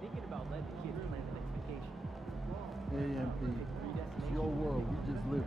Thinking about letting the kids plan the next vacation. AMP. It's your world. We just live it.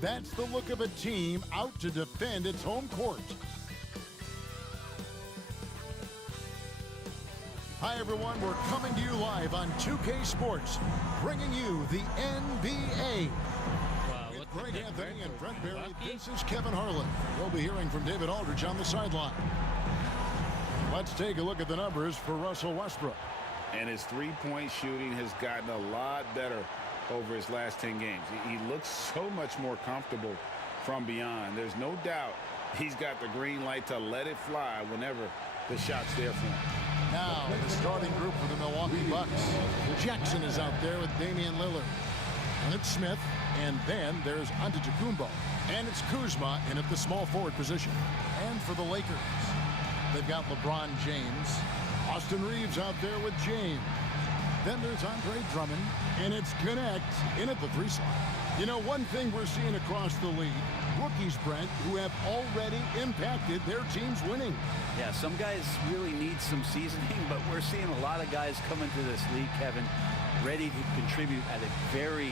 That's the look of a team out to defend its home court. Hi everyone, we're coming to you live on 2K Sports, bringing you the NBA. With Greg Anthony and Brent Barry, this is Kevin Harlan. We'll be hearing from David Aldridge on the sideline. Let's take a look at the numbers for Russell Westbrook. And his three-point shooting has gotten a lot better over his last 10 games. He looks so much more comfortable from beyond. There's no doubt he's got the green light to let it fly whenever the shot's there for him. Now, the starting group for the Milwaukee Bucks. Jackson is out there with Damian Lillard. And it's Smith, and then there's Antetokounmpo. And it's Kuzma in at the small forward position. And for the Lakers, they've got LeBron James. Austin Reeves out there with James. Then there's Andre Drummond, and it's Connect in at the three slot. You know, one thing we're seeing across the league, rookies, Brent, who have already impacted their teams winning. Yeah, some guys really need some seasoning, but we're seeing a lot of guys come into this league, Kevin, ready to contribute at a very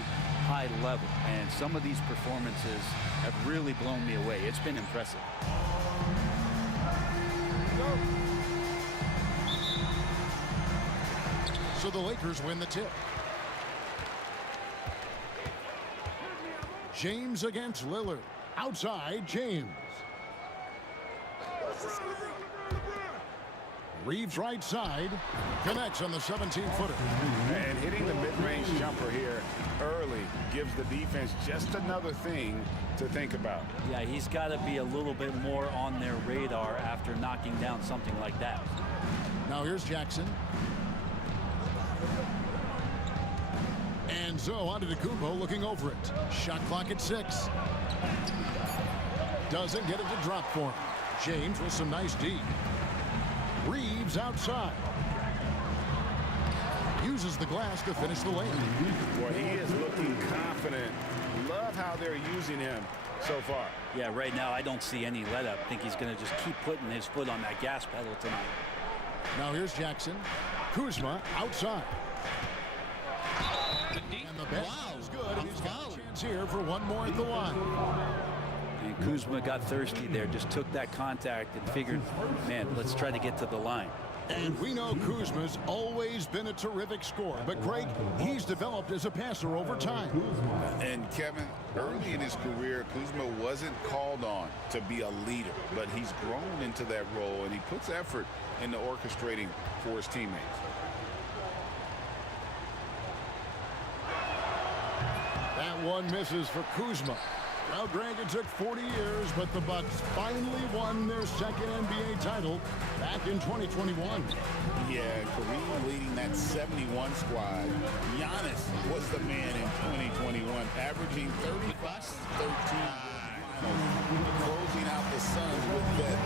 high level. And some of these performances have really blown me away. It's been impressive. So the Lakers win the tip. James against Lillard. Outside, James. Reeves right side. Connects on the 17-footer. And hitting the mid-range jumper here early gives the defense just another thing to think about. Yeah, he's got to be a little bit more on their radar after knocking down something like that. Now here's Jackson. And so Antetokounmpo looking over it. Shot clock at 6. Doesn't get it to drop for him. James with some nice D. Reeves outside. Uses the glass to finish the lane. Well, he is looking confident. Love how they're using him so far. Yeah, right now I don't see any let up. I think he's going to just keep putting his foot on that gas pedal tonight. Now here's Jackson. Kuzma outside. And the bet is good. And he's got a chance here for one more at the line. And Kuzma got thirsty there, just took that contact and figured, man, let's try to get to the line. And we know Kuzma's always been a terrific scorer, but Greg, he's developed as a passer over time. And Kevin, early in his career, Kuzma wasn't called on to be a leader, but he's grown into that role, and he puts effort into orchestrating for his teammates. That one misses for Kuzma. Well, Greg, it took 40 years, but the Bucks finally won their second NBA title back in 2021. Yeah, Kareem leading that 71 squad. Giannis was the man in 2021, averaging 35, 13, closing out the Suns with that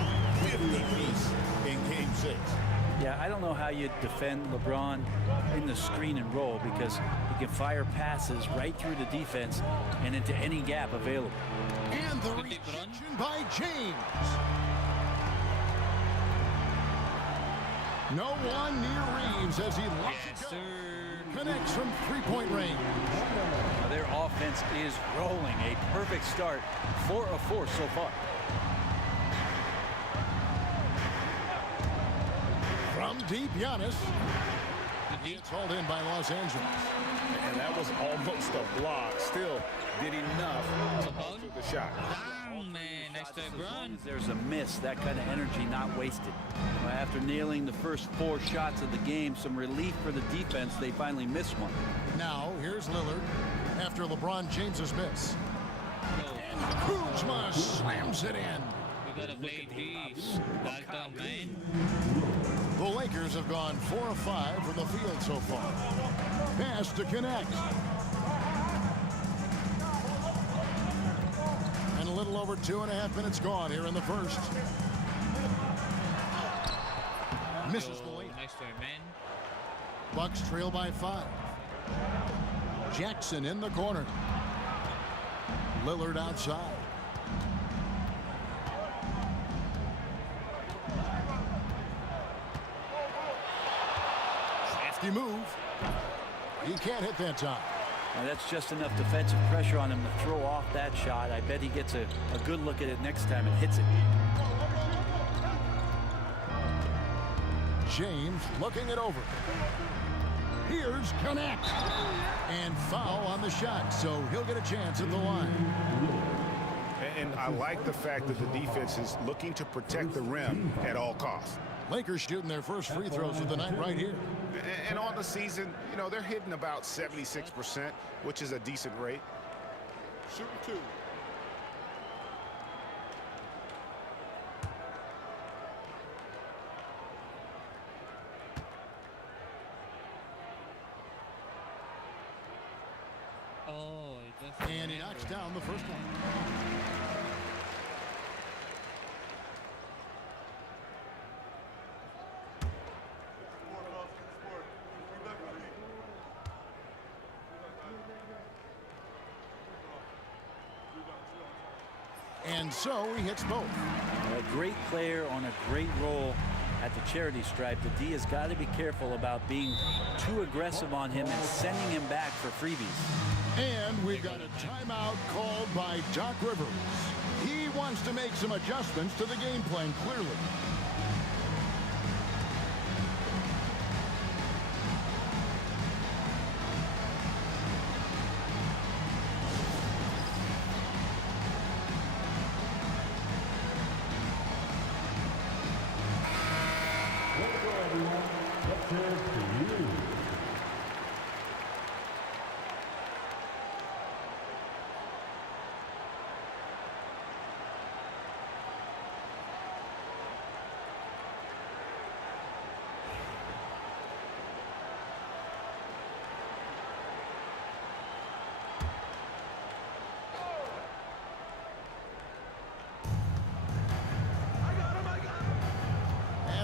50-piece in Game 6. Yeah, I don't know how you defend LeBron in the screen and roll because he can fire passes right through the defense and into any gap available. And the rejection by James. No one near Reeves as he lets it go. Connects from three-point range. Now their offense is rolling. A perfect start. 4 of 4 so far. deep, Giannis. It's hauled in by Los Angeles. And that was almost a block. Still did enough to hold the shot. Man, nice to As long run. as there's a miss, that kind of energy not wasted. After nailing the first 4 shots of the game, some relief for the defense. They finally missed one. Now, here's Lillard after LeBron James's miss. And Kuzma slams it in. We gotta play these. Dalton, man. The Lakers have gone 4 of 5 from the field so far. Pass to connect. And a little over 2.5 minutes gone here in the first. Misses the lane. Nice try, man. Bucks trail by 5. Jackson in the corner. Lillard outside. Crafty move. He can't hit that time. Now that's just enough defensive pressure on him to throw off that shot. I bet he gets a good look at it next time and hits it. James looking it over. Here's connect. And foul on the shot, so he'll get a chance at the line. And I like the fact that the defense is looking to protect the rim at all costs. Lakers shooting their first free throws of the night right here. And on the season, you know, they're hitting about 76%, which is a decent rate. Shooting 2. Oh, it just And he knocks down the first one. And so he hits both. A great player on a great roll at the charity stripe. The D has got to be careful about being too aggressive on him and sending him back for freebies. And we've got a timeout called by Doc Rivers. He wants to make some adjustments to the game plan, clearly.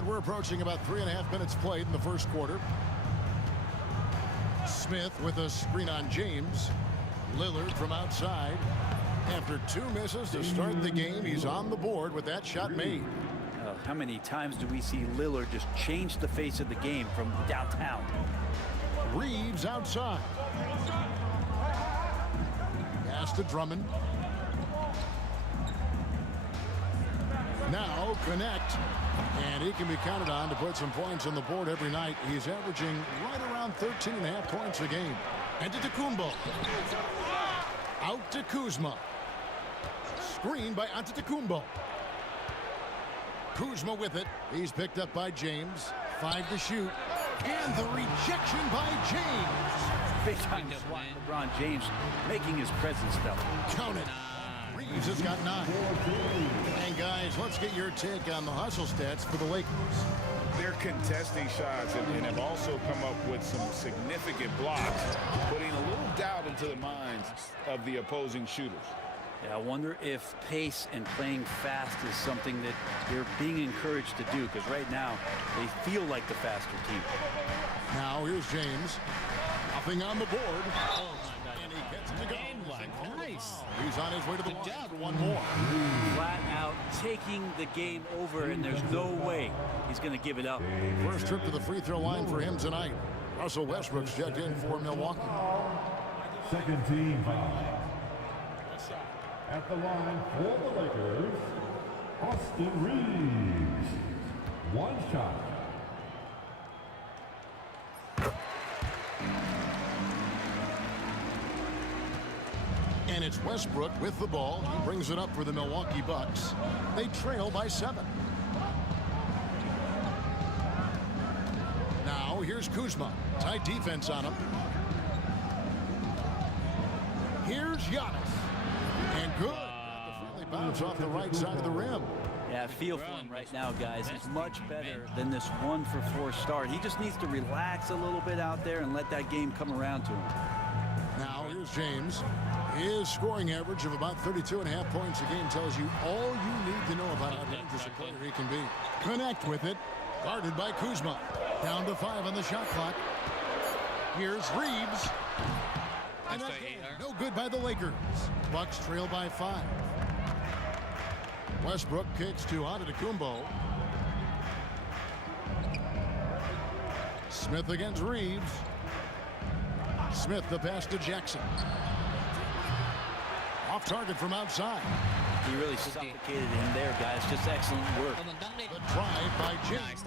We're approaching about 3.5 minutes played in the first quarter. Smith with a screen on James. Lillard from outside. After 2 misses to start the game, he's on the board with that shot made. How many times do we see Lillard just change the face of the game from downtown? Reeves outside. Pass to Drummond. Now connect. And he can be counted on to put some points on the board every night. He's averaging right around 13.5 points a game. And to Antetokounmpo. Out to Kuzma. Screen by Antetokounmpo. Kuzma with it. He's picked up by James. 5 to shoot. And the rejection by James. Big time swat. LeBron James making his presence felt. Count it. Reeves has got 9. And guys, let's get your take on the hustle stats for the Lakers. They're contesting shots and have also come up with some significant blocks, putting a little doubt into the minds of the opposing shooters. Yeah, I wonder if pace and playing fast is something that they're being encouraged to do, because right now they feel like the faster team. Now here's James. Nothing on the board. Oh my God. And he gets it to go. And one. Nice. He's on his way to the Good line job. for one more. Flat out taking the game over, and there's no way he's going to give it up. First trip to the free throw line for him tonight. Russell Westbrook's checked in for Milwaukee. Second team foul. At the line for the Lakers, Austin Reeves. 1 shot. And it's Westbrook with the ball. He brings it up for the Milwaukee Bucks. They trail by 7. Now here's Kuzma. Tight defense on him. Here's Giannis. And good. The friendly bounce off the right side of the rim. Yeah, feel for him right now, guys. He's much better than this 1-for-4 start. He just needs to relax a little bit out there and let that game come around to him. Now here's James. His scoring average of about 32.5 points a game tells you all you need to know about how dangerous a player he can be. Connect with it. Guarded by Kuzma. Down to 5 on the shot clock. Here's Reeves. And again, no good by the Lakers. Bucks trail by 5. Westbrook kicks to Antetokounmpo. Smith against Reeves. Smith the pass to Jackson. Off target from outside. He really suffocated him there, guys. Just excellent work. The drive by James.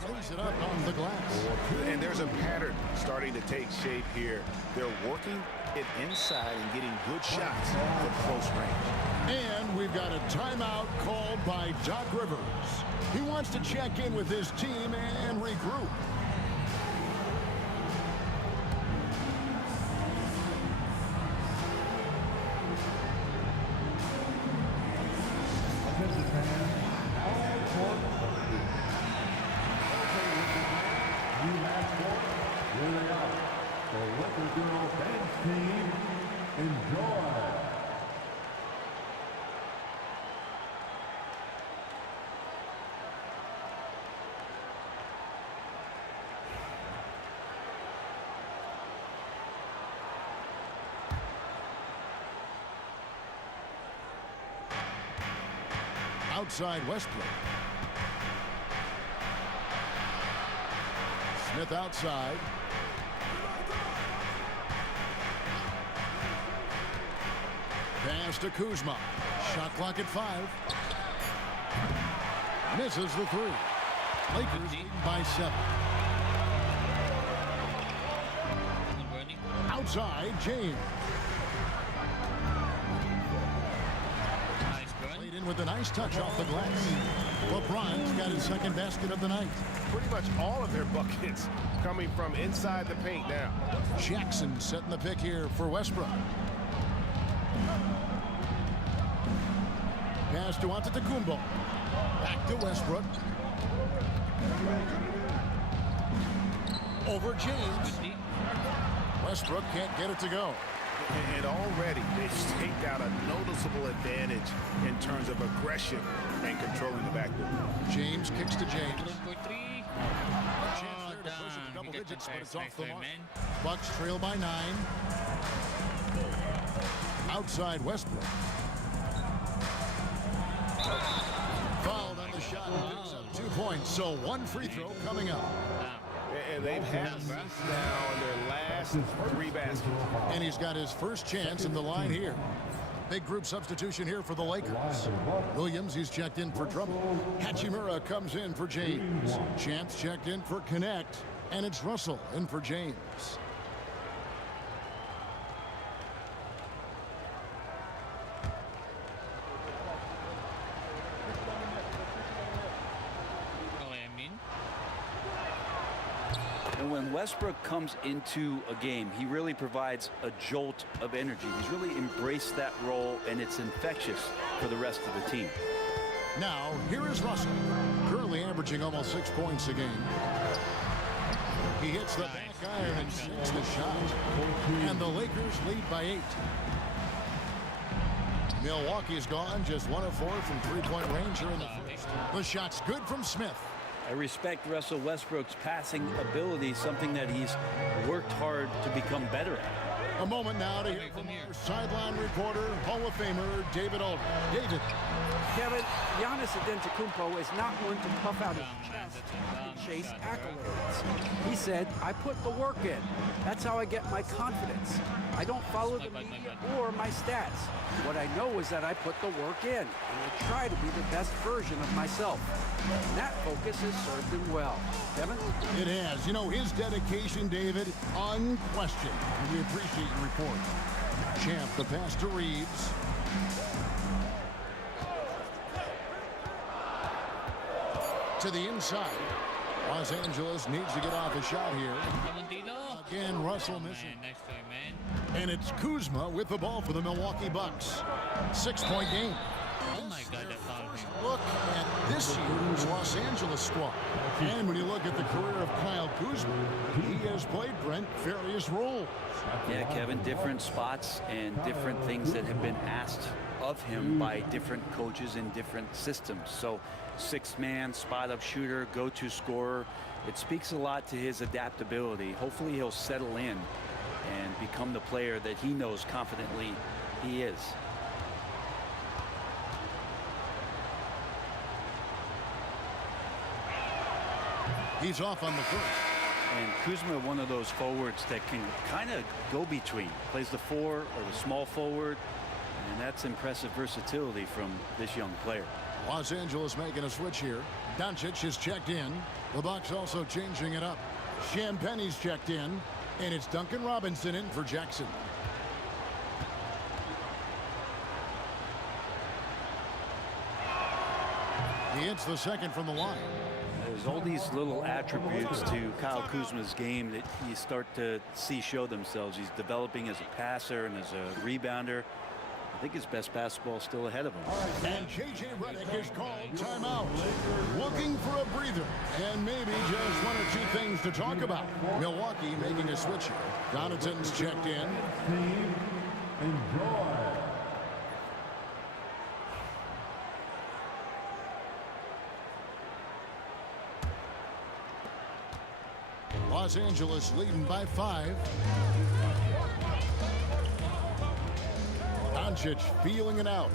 Plays it up on the glass. And there's a pattern starting to take shape here. They're working it inside and getting good shots from close range. And we've got a timeout called by Doc Rivers. He wants to check in with his team and regroup. Outside Westbrook. Smith outside. Pass to Kuzma. Shot clock at 5. Misses the 3. Lakers lead by 7. Outside James. With a nice touch off the glass. LeBron's got his second basket of the night. Pretty much all of their buckets coming from inside the paint now. Jackson setting the pick here for Westbrook. Pass to Antetokounmpo. Back to Westbrook. Over James. Westbrook can't get it to go. And already they've staked out a noticeable advantage in terms of aggression and controlling the backcourt. James kicks to James. Oh, Chance there to push it to double digits, but it's off the mark. man. Bucks trail by 9. Outside Westbrook. Fouled on the shot. Picks up 2 points. So 1 free throw coming up. And they've had assists now in their last 3 baskets. And he's got his first chance in the line here. Big group substitution here for the Lakers. Williams, he's checked in for trouble. Hachimura comes in for James. Chance checked in for Connect. And it's Russell in for James. And when Westbrook comes into a game, he really provides a jolt of energy. He's really embraced that role, and it's infectious for the rest of the team. Now, here is Russell, currently averaging almost 6 points a game. He hits the back iron and sinks the shot. And the Lakers lead by 8. Milwaukee's gone just 1 of 4 from three-point range here in the first. The shot's good from Smith. I respect Russell Westbrook's passing ability, something that he's worked hard to become better at. A moment now to hear from our sideline reporter, Hall of Famer David Aldridge. David. Kevin, Giannis Antetokounmpo is not one to puff out his chest and chase accolades. He said, I put the work in. That's how I get my confidence. I don't follow the media or my stats. What I know is that I put the work in, and I try to be the best version of myself. And that focus has served him well. Kevin? It has. You know, his dedication, David, unquestioned. And we appreciate your report. Champ, the pass to Reeves. To the inside. Los Angeles needs to get off a shot here. Again, Russell missing. Next time, man. And it's Kuzma with the ball for the Milwaukee Bucks. 6-point game. Oh my God, I found him. Look at this year's Los Angeles squad. And when you look at the career of Kyle Kuzma, he has played, Brent, various roles. Yeah, Kevin, different spots and different things that have been asked of him by different coaches in different systems. So, six-man, spot-up shooter, go-to scorer. It speaks a lot to his adaptability. Hopefully he'll settle in and become the player that he knows confidently he is. He's off on the first. And Kuzma, one of those forwards that can kind of go between. Plays the 4 or the small forward. And that's impressive versatility from this young player. Los Angeles making a switch here. Doncic is checked in. The Bucks also changing it up. Champagne's checked in. And it's Duncan Robinson in for Jackson. He hits the second from the line. There's all these little attributes to Kyle Kuzma's game that you start to see show themselves. He's developing as a passer and as a rebounder. I think his best basketball is still ahead of him. And J.J. Redick is called timeout. Looking for a breather. And maybe just one or two things to talk about. Milwaukee making a switch here. Connaughton's checked in. Enjoy. Los Angeles leading by 5. Doncic feeling it out.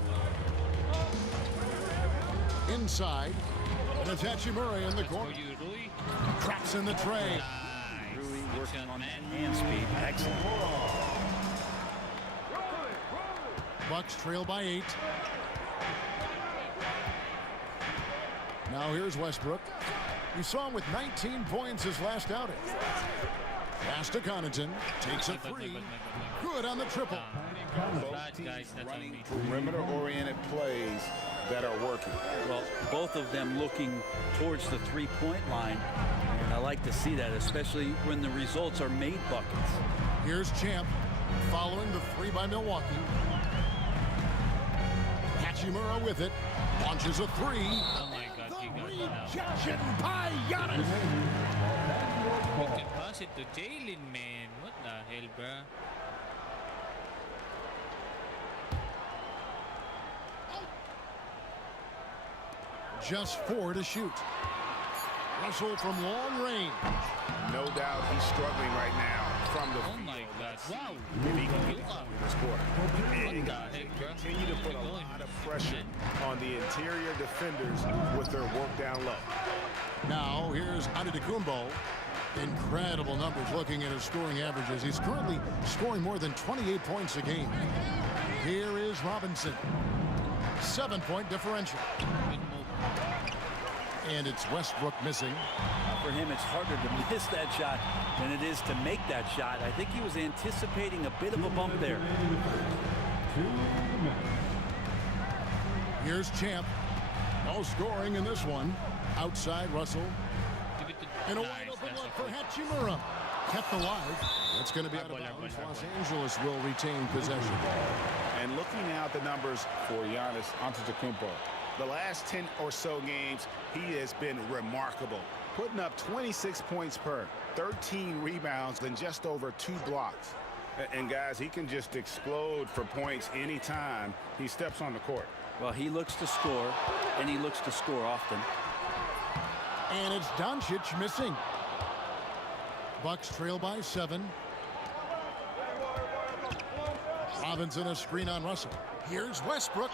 Inside. And it's Hachimura in the corner. Traps in the tray. Rui working on that hand speed. Excellent. Bucks trail by 8. Now here's Westbrook. We saw him with 19 points his last outing. Pass to Connaughton. Takes a 3. Good on the triple. Running perimeter-oriented plays that are working. Well, both of them looking towards the three-point line. And I like to see that, especially when the results are made buckets. Here's Champ following the 3 by Milwaukee. Hachimura with it. Launches a 3. Oh my God, he got it now. Rejection by Giannis. You can pass it to Jalen, man. What the hell, bruh? Just 4 to shoot. Russell from long range. No doubt he's struggling right now from the Oh my God, wow. if he can get it in this quarter. And the heck, bro? continue to put a lot of pressure on the interior defenders with their work down low. Now here's Antetokounmpo. Incredible numbers looking at his scoring averages. He's currently scoring more than 28 points a game. Here is Robinson. 7-point differential. And it's Westbrook missing. For him, it's harder to miss that shot than it is to make that shot. I think he was anticipating a bit of a bump there. Here's Champ. No scoring in this one. Outside Russell. And a wide open look for Hachimura. Kept alive. That's going to be out of bounds. Los Angeles will retain possession. And looking at the numbers for Giannis Antetokounmpo, the last 10 or so games, he has been remarkable. Putting up 26 points per, 13 rebounds, and just over 2 blocks. And guys, he can just explode for points anytime he steps on the court. Well, he looks to score, and he looks to score often. And it's Doncic missing. Bucks trail by 7. Robinson a screen on Russell. Here's Westbrook.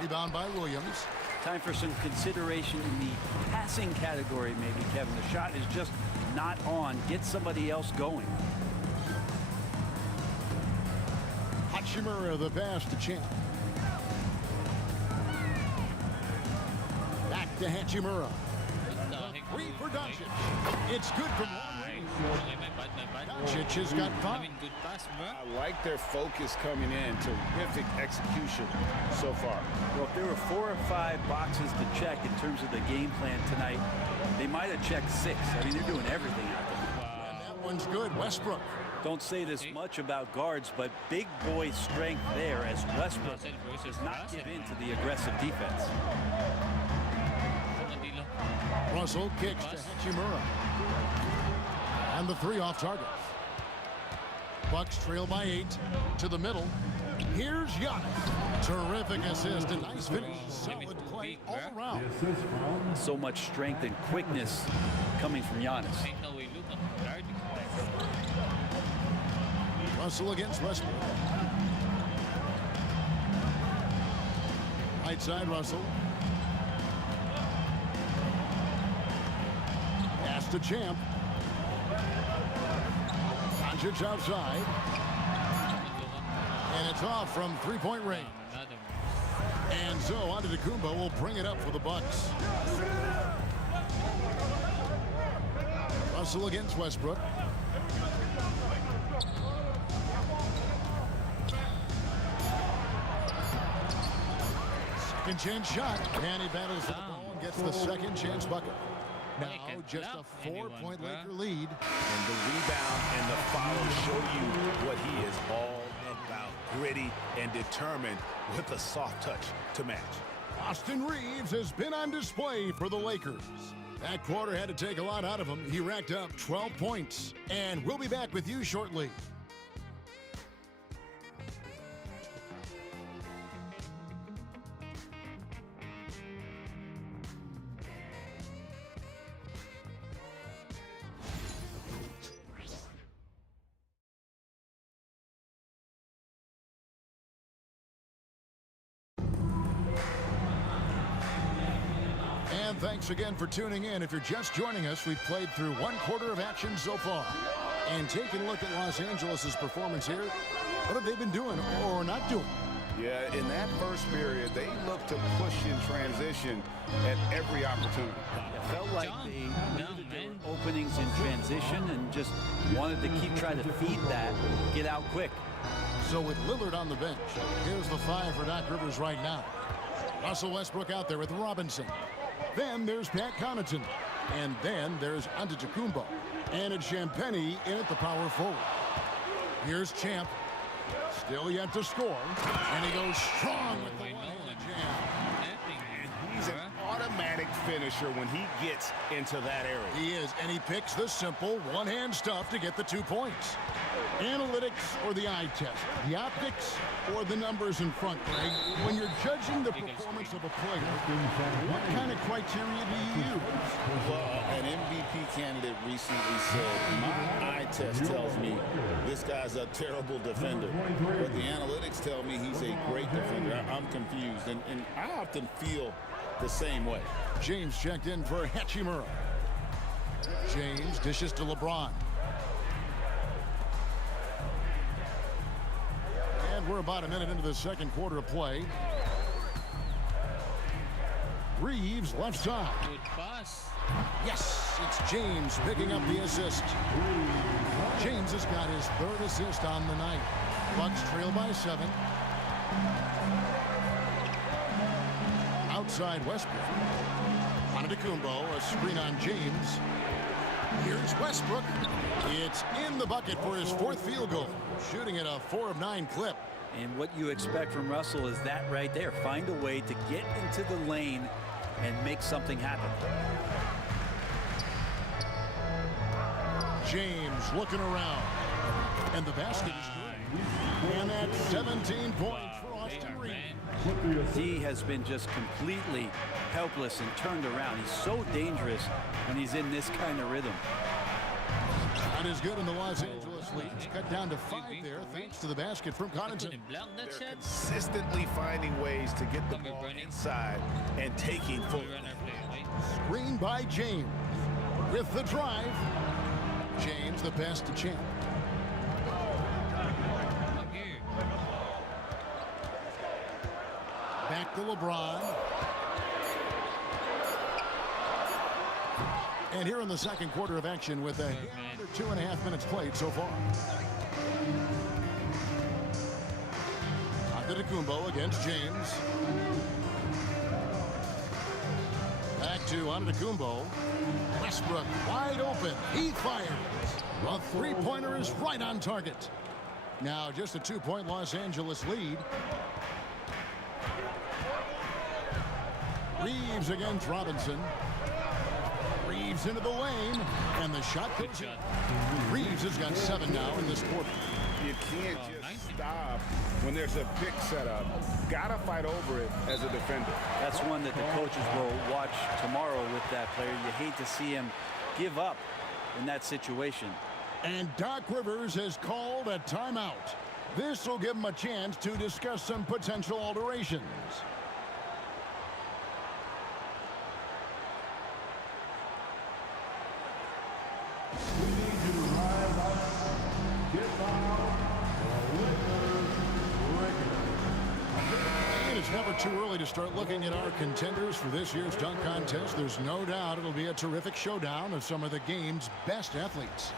Rebound by Williams. Time for some consideration in the passing category, maybe, Kevin. The shot is just not on. Get somebody else going. Hachimura the pass to Champ. Back to Hachimura. 3 for Doncic. It's good from long range. Okay, my bad. Doncic has got I 5. mean, good pass, bro. I like their focus coming in. Terrific execution so far. Well, if there were 4 or 5 boxes to check in terms of the game plan tonight, they might have checked 6. I mean, they're doing everything out there. And that one's good. Westbrook. Don't say this much about guards, but big boy strength there as Westbrook does not give in to the aggressive defense. Russell kicks to Hachimura. And the 3 off target. Bucks trail by 8 to the middle. Here's Giannis. Terrific assist and nice finish. Solid play all around. So much strength and quickness coming from Giannis. Ain't no way look on guard. Russell against Westbrook. Right side Russell. Pass to Champ. Doncic outside. And it's off from 3-point range. And so Antetokounmpo will bring it up for the Bucks. Russell against Westbrook. Second chance shot. And he battles for the ball and gets the second chance bucket. Now just a 4-point Laker lead. And the rebound and the follow show you what he is all about. Gritty and determined with a soft touch to match. Austin Reeves has been on display for the Lakers. That quarter had to take a lot out of him. He racked up 12 points. And we'll be back with you shortly. And thanks again for tuning in. If you're just joining us, we've played through 1 quarter of action so far. And taking a look at Los Angeles' performance here, what have they been doing or not doing? Yeah, in that first period, they looked to push in transition at every opportunity. It felt like they needed their openings in transition and just wanted to keep trying to feed that, get out quick. So with Lillard on the bench, here's the 5 for Doc Rivers right now. Russell Westbrook out there with Robinson. Then there's Pat Connaughton. And then there's Antetokounmpo. And it's Champagnie in at the power forward. Here's Champ. Still yet to score. And he goes strong with the one-handed jam. He's an automatic finisher when he gets into that area. He is, and he picks the simple one-hand stuff to get the 2 points. Analytics or the eye test? The optics or the numbers in front, Greg? When you're judging the performance of a player, what kind of criteria do you use? Well, an MVP candidate recently said, my eye test tells me this guy's a terrible defender, but the analytics tell me he's a great defender. I'm confused, and I often feel the same way. James checked in for Hachimura. James dishes to LeBron. And we're about a minute into the second quarter of play. Reeves left side. Good pass. Yes, it's James picking up the assist. James has got his 3rd assist on the night. Bucks trail by 7. Outside Westbrook. Antetokounmpo, a screen on James. Here's Westbrook. It's in the bucket for his 4th field goal. Shooting at a 4 of 9 clip. And what you expect from Russell is that right there. Find a way to get into the lane and make something happen. James looking around. And the basket is good. And that's 17 points for Austin Reeves. He has been just completely helpless and turned around. He's so dangerous when he's in this kind of rhythm. Not as good in the Los Angeles leads. Cut down to 5 there thanks to the basket from Connaughton. They're consistently finding ways to get the ball inside and taking full. Screen by James. With the drive. James the pass to Champ. Back to LeBron. And here in the second quarter of action with a 2.5 minutes played so far. Antetokounmpo against James. Back to Antetokounmpo. Westbrook wide open. He fires. A three-pointer is right on target. Now just a 2-point Los Angeles lead. Reeves against Robinson. Reeves into the lane, and the shot goes in. Reeves has got 7 now in this quarter. You can't just stop when there's a pick set up. Gotta fight over it as a defender. That's one that the coaches will watch tomorrow with that player. You hate to see him give up in that situation. And Doc Rivers has called a timeout. This will give him a chance to discuss some potential alterations. We need you to rise up, get loud, And it's never too early to start looking at our contenders for this year's dunk contest. There's no doubt it'll be a terrific showdown of some of the game's best athletes.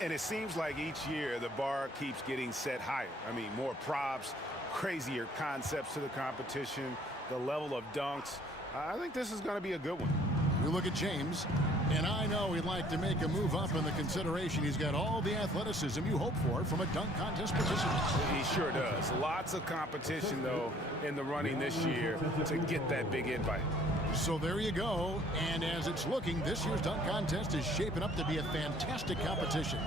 And it seems like each year the bar keeps getting set higher. I mean, more props, crazier concepts to the competition, the level of dunks. I think this is going to be a good one. You look at James, and I know he'd like to make a move up in the consideration. He's got all the athleticism you hope for from a dunk contest participant. He sure does. Lots of competition, though, in the running this year to get that big invite. So there you go. And as it's looking, this year's dunk contest is shaping up to be a fantastic competition.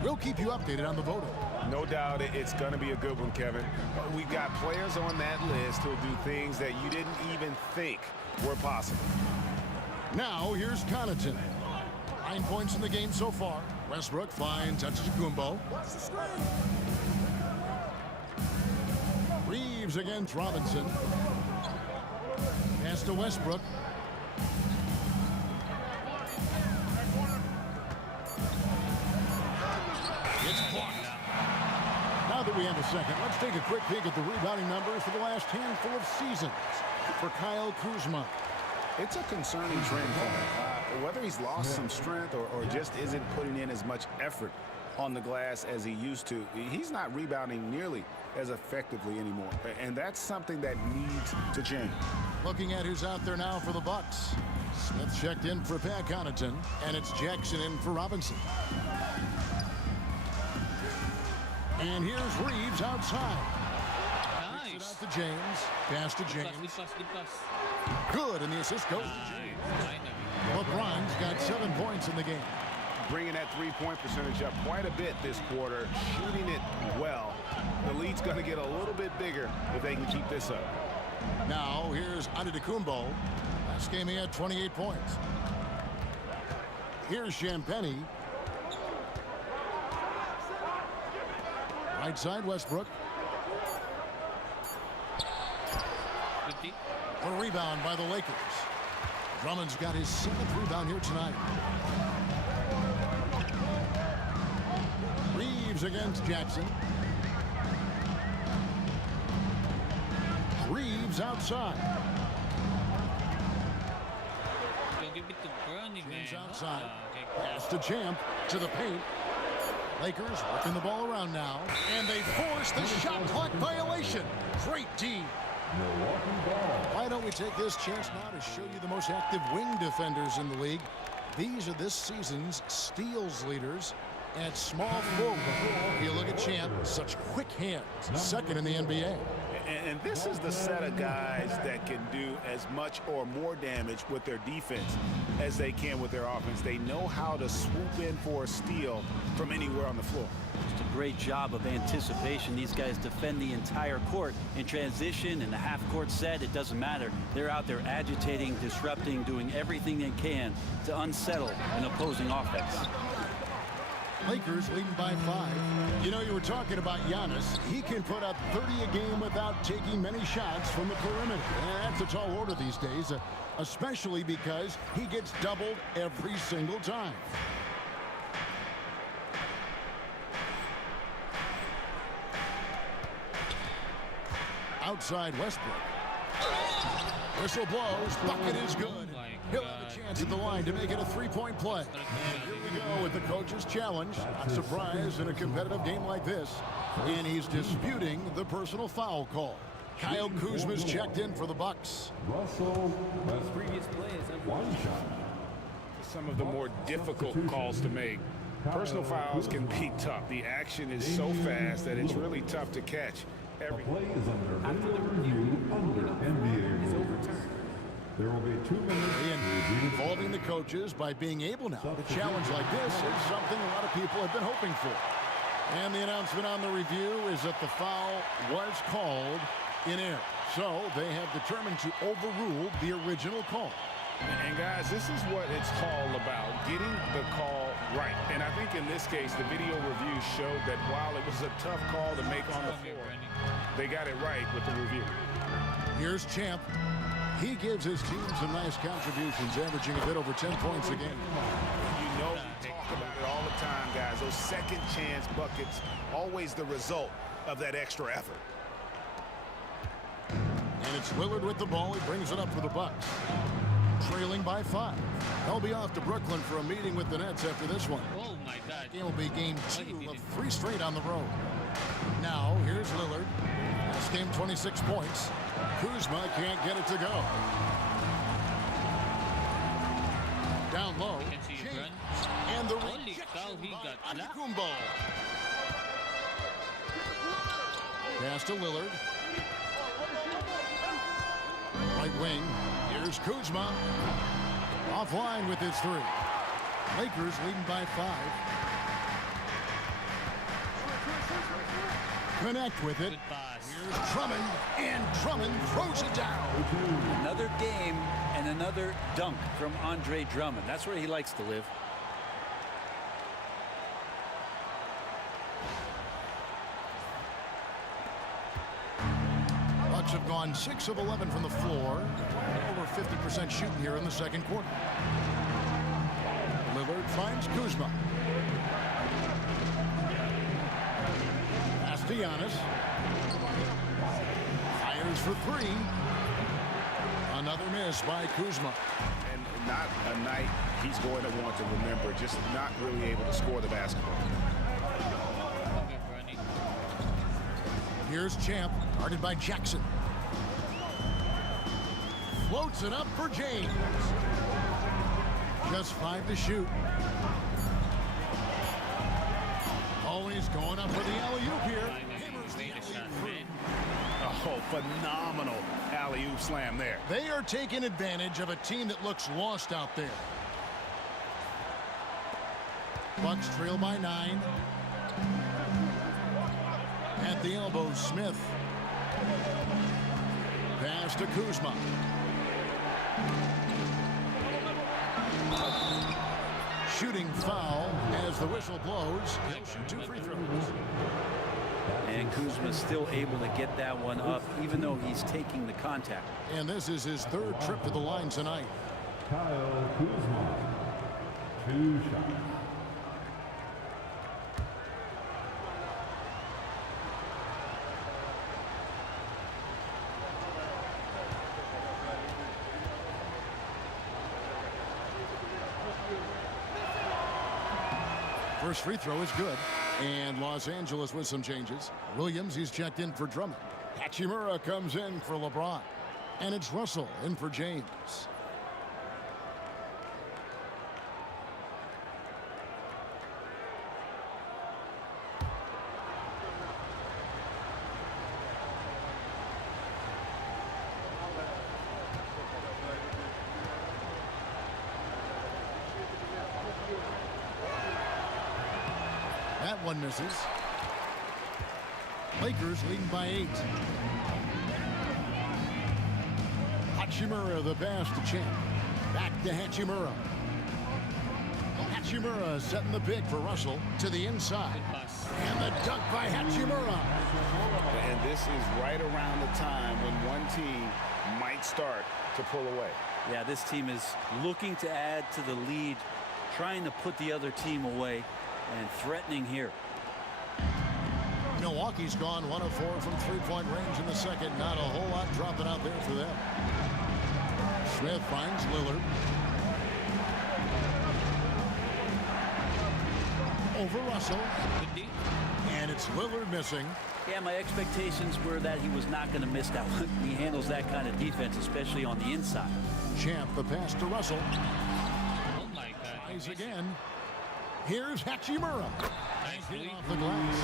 We'll keep you updated on the voting. No doubt it's going to be a good one, Kevin. We've got players on that list who'll do things that you didn't even think were possible. Now, here's Connaughton. 9 points in the game so far. Westbrook finds Antetokounmpo. Reeves against Robinson. Pass to Westbrook. It's blocked. Now that we have a second, let's take a quick peek at the rebounding numbers for the last handful of seasons for Kyle Kuzma. It's a concerning trend for him. Whether he's lost some strength or just isn't putting in as much effort on the glass as he used to, he's not rebounding nearly as effectively anymore. And that's something that needs to change. Looking at who's out there now for the Bucks. Smith checked in for Pat Connaughton, and it's Jackson in for Robinson. And here's Reeves outside. Nice. It out to James. Pass to James. Good pass. Good, and the assist goes to James. LeBron's got 7 points in the game. Bringing that three-point percentage up quite a bit this quarter, shooting it well. The lead's going to get a little bit bigger if they can keep this up. Now, here's Antetokounmpo. Last game he had 28 points. Here's Champagnie. Right side, Westbrook. A rebound by the Lakers. Drummond's got his 7th rebound here tonight. Reeves against Jackson. Reeves outside. James outside. Pass to Champ to the paint. Lakers working the ball around now. And they force the shot clock violation. Great D. Why don't we take this chance now to show you the most active wing defenders in the league? These are this season's steals leaders at small forward. You look at Champ, such quick hands, 2nd in the NBA. And this is the set of guys that can do as much or more damage with their defense as they can with their offense. They know how to swoop in for a steal from anywhere on the floor. Just a great job of anticipation. These guys defend the entire court in transition, in the half-court set. It doesn't matter. They're out there agitating, disrupting, doing everything they can to unsettle an opposing offense. Lakers leading by 5. You know, you were talking about Giannis. He can put up 30 a game without taking many shots from the perimeter. And that's a tall order these days, especially because he gets doubled every single time. Outside Westbrook. Whistle blows. Bucket is good. He'll have a chance at the line to make it a three-point play. And here we go with the coach's challenge. Not surprised in a competitive game like this. And he's disputing the personal foul call. Kyle Kuzma's checked in for the Bucks. Russell Previous play is one shot. Some of the more difficult calls to make. Personal fouls can be tough. The action is so fast that it's really tough to catch. The play is under video review under NBA rules. There will be 2 minutes Involving the coaches by being able now to challenge like this is something a lot of people have been hoping for. And the announcement on the review is that the foul was called in error. So they have determined to overrule the original call. And guys, this is what it's all about, getting the call right. And I think in this case, the video review showed that while it was a tough call to make on the floor, they got it right with the review. Here's Champ. He gives his team some nice contributions, averaging a bit over 10 points a game. You know we talk about it all the time, guys. Those second chance buckets, always the result of that extra effort. And it's Lillard with the ball. He brings it up for the Bucks. Trailing by 5. They'll be off to Brooklyn for a meeting with the Nets after this one. Oh my God. It will be game 2 of 3 straight on the road. Now, here's Lillard. Last game, 26 points. Kuzma can't get it to go. Down low. James. And the Holy cow, he got slapped. Antetokounmpo. Pass to Lillard. Right wing. Here's Kuzma. Offline with his 3. Lakers leading by 5. Connect with it. Here's Drummond, and Drummond throws it down. Another game and another dunk from Andre Drummond. That's where he likes to live. Bucks have gone 6 of 11 from the floor. Over 50% shooting here in the second quarter. Lillard finds Kuzma. Pass to Giannis. Fires for 3. Another miss by Kuzma. And not a night he's going to want to remember, just not really able to score the basketball. Here's Champ, guarded by Jackson. Floats it up for James. Just 5 to shoot. Oh, he's going up for the alley-oop here. Hammers the alley-oop through. Oh, phenomenal alley-oop slam there. They are taking advantage of a team that looks lost out there. Bucks trail by 9. At the elbow, Smith. Pass to Kuzma. Shooting foul as the whistle blows. He'll shoot 2 free throws. And Kuzma's still able to get that one up, even though he's taking the contact. And this is his 3rd trip to the line tonight. Kyle Kuzma. 2 shots. First free throw is good. And Los Angeles with some changes. Williams, he's checked in for Drummond. Hachimura comes in for LeBron. And it's Russell in for James. That one misses. Lakers leading by 8. Hachimura the pass to Champ. Back to Hachimura. Hachimura setting the pick for Russell to the inside. And the dunk by Hachimura. And this is right around the time when one team might start to pull away. Yeah, this team is looking to add to the lead, trying to put the other team away, and threatening here. Milwaukee's gone 1 of 4 from 3-point range in the second. Not a whole lot dropping out there for them. Smith finds Lillard. Over Russell. Good D. And it's Lillard missing. Yeah, my expectations were that he was not going to miss that one. He handles that kind of defense, especially on the inside. Champ, the pass to Russell. Oh my God. Tries again. Here's Hachimura. Nice lead. Off the glass.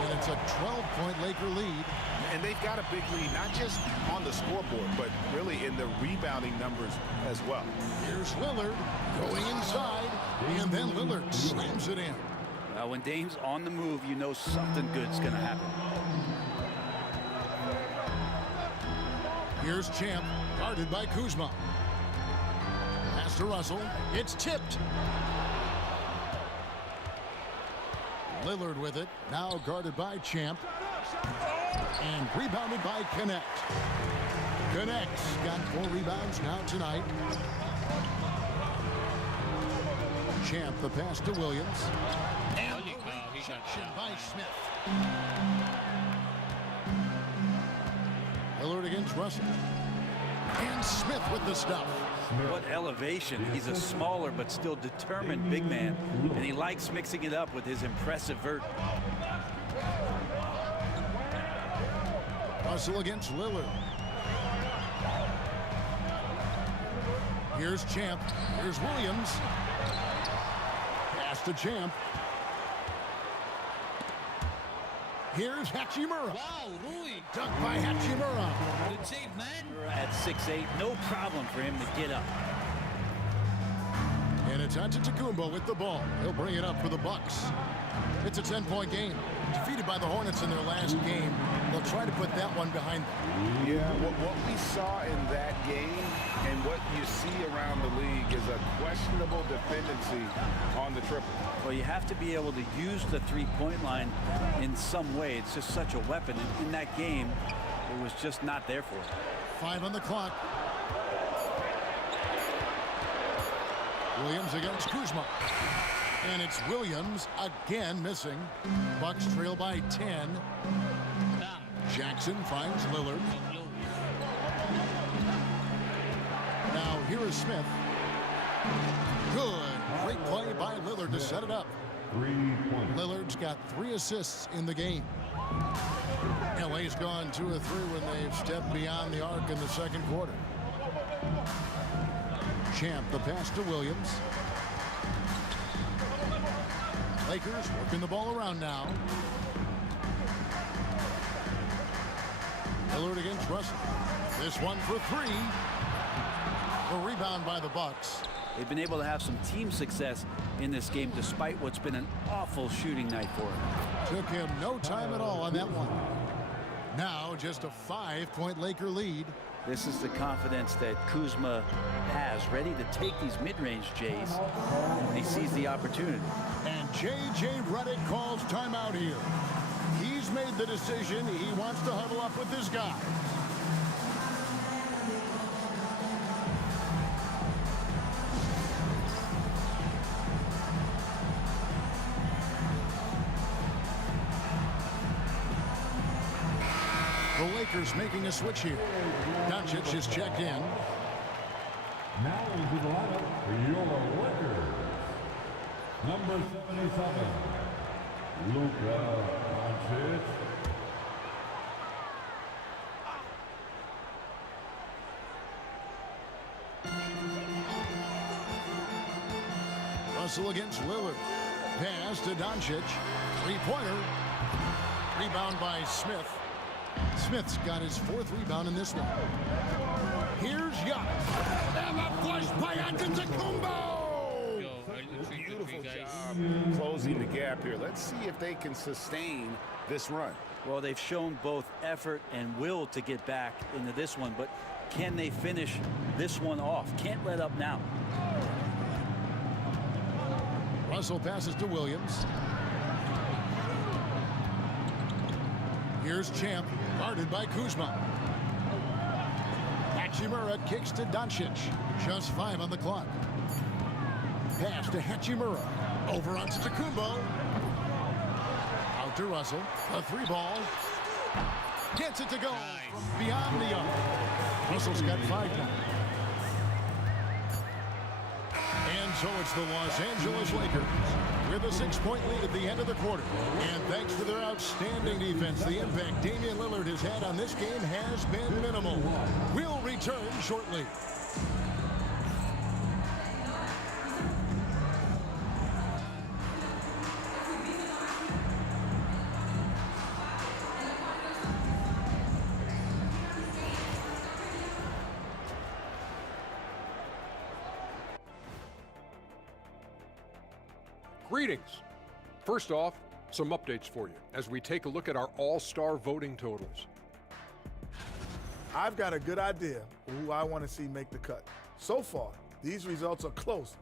And it's a 12-point Laker lead. And they've got a big lead, not just on the scoreboard, but really in the rebounding numbers as well. Here's Lillard going inside. And then Lillard slams it in. When Dame's on the move, you know something good's going to happen. Here's Champ, guarded by Kuzma. Pass to Russell. It's tipped. Lillard with it. Now guarded by Champ. And rebounded by Connect. Connect's got 4 rebounds now tonight. Champ, the pass to Williams. And Holy cow, he got shot. by Smith. Lillard against Russell. And Smith with the stuff. What elevation. He's a smaller but still determined big man, and he likes mixing it up with his impressive vert. Russell against Lillard. Here's Champ. Here's Williams. Pass to Champ. Here's Hachimura. Wow, Rui. Dunked by Hachimura. Good save, man. At 6'8", no problem for him to get up. And it's Antetokounmpo with the ball. He'll bring it up for the Bucks. It's a 10-point game. Defeated by the Hornets in their last game. They'll try to put that one behind them. Yeah, what we saw in that game and what you see around the league is a questionable dependency on the triple. Well, you have to be able to use the three-point line in some way. It's just such a weapon. And in that game, it was just not there for him. 5 on the clock. Williams against Kuzma. And it's Williams again missing. Bucks trail by 10. Damn. Jackson finds Lillard. So low. Now here is Smith. Good. Great play by Lillard to set it up. 3 points. Lillard's got 3 assists in the game. LA's gone 2 of 3 when they've stepped beyond the arc in the second quarter. Champ, the pass to Williams. Lakers working the ball around now. Lillard against Russell. This one for 3. A rebound by the Bucks. They've been able to have some team success in this game despite what's been an awful shooting night for him. Took him no time at all on that one. Now just a 5-point Laker lead. This is the confidence that Kuzma has, ready to take these mid-range Jays. He sees the opportunity. And J.J. Redick calls timeout here. He's made the decision. He wants to huddle up with his guy. The Lakers making a switch here. Doncic is checked in. Now into the lineup for your Lakers. Number 77, Luka Doncic. Russell against Lillard. Pass to Doncic. 3-pointer. Rebound by Smith. Smith's got his 4th rebound in this one. Here's Giannis. And the flush by Antetokounmpo. Yo, Beautiful guys. job closing the gap here. Let's see if they can sustain this run. Well, they've shown both effort and will to get back into this one, but can they finish this one off? Can't let up now. Russell passes to Williams. Here's Champ, guarded by Kuzma. Hachimura kicks to Doncic. Just 5 on the clock. Pass to Hachimura. Over on Antetokounmpo. Out to Russell. A 3-ball. Gets it to go from beyond the arc. Russell's got 5 now. And so it's the Los Angeles Lakers with a 6-point lead at the end of the quarter. And thanks to their outstanding defense, the impact Damian Lillard has had on this game has been minimal. We'll return shortly. Greetings. First off, some updates for you as we take a look at our all-star voting totals. I've got a good idea who I want to see make the cut. So far, these results are close,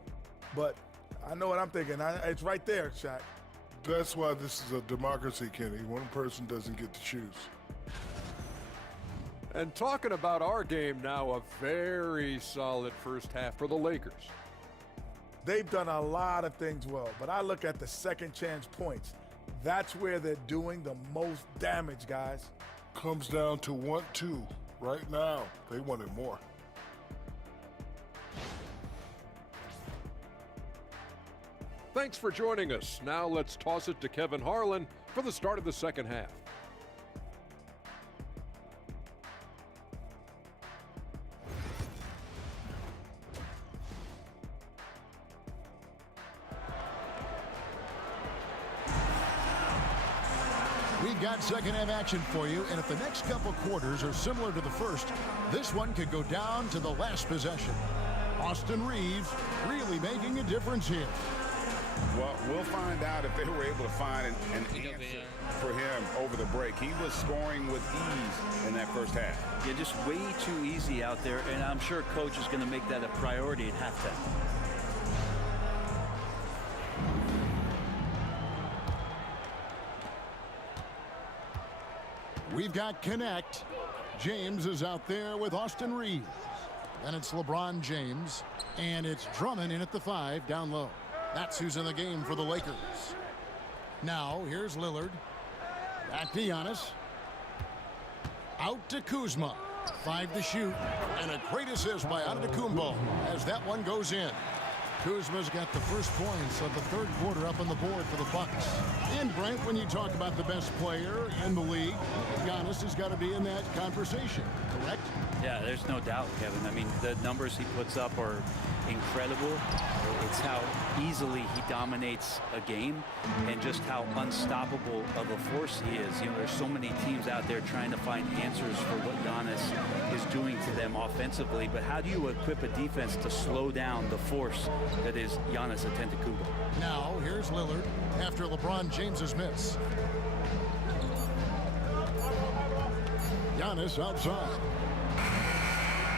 but I know what I'm thinking. It's right there, Shaq. That's why this is a democracy, Kenny. One person doesn't get to choose. And talking about our game now, a very solid first half for the Lakers. They've done a lot of things well, but I look at the second chance points. That's where they're doing the most damage, guys. Comes down to 1-2. Right now, they wanted more. Thanks for joining us. Now let's toss it to Kevin Harlan for the start of the second half. We've got second half action for you, and if the next couple quarters are similar to the first, this one could go down to the last possession. Austin Reeves really making a difference here. Well, we'll find out if they were able to find an answer for him over the break. He was scoring with ease in that first half. Yeah, just way too easy out there, and I'm sure coach is going to make that a priority at halftime. We've got Connect. James is out there with Austin Reeves. Then it's LeBron James. And it's Drummond in at the 5 down low. That's who's in the game for the Lakers. Now, here's Lillard. Back to Giannis. Out to Kuzma. 5 to shoot. And a great assist by Antetokounmpo as that one goes in. Kuzma's got the first points of the third quarter up on the board for the Bucks. And Brent, when you talk about the best player in the league, Giannis has got to be in that conversation, correct? Yeah, there's no doubt, Kevin. I mean, the numbers he puts up are incredible. It's how easily he dominates a game and just how unstoppable of a force he is. You know, there's so many teams out there trying to find answers for what Giannis is doing to them offensively, but how do you equip a defense to slow down the force that is Giannis Antetokounmpo? Now, here's Lillard after LeBron James's miss. Giannis outside.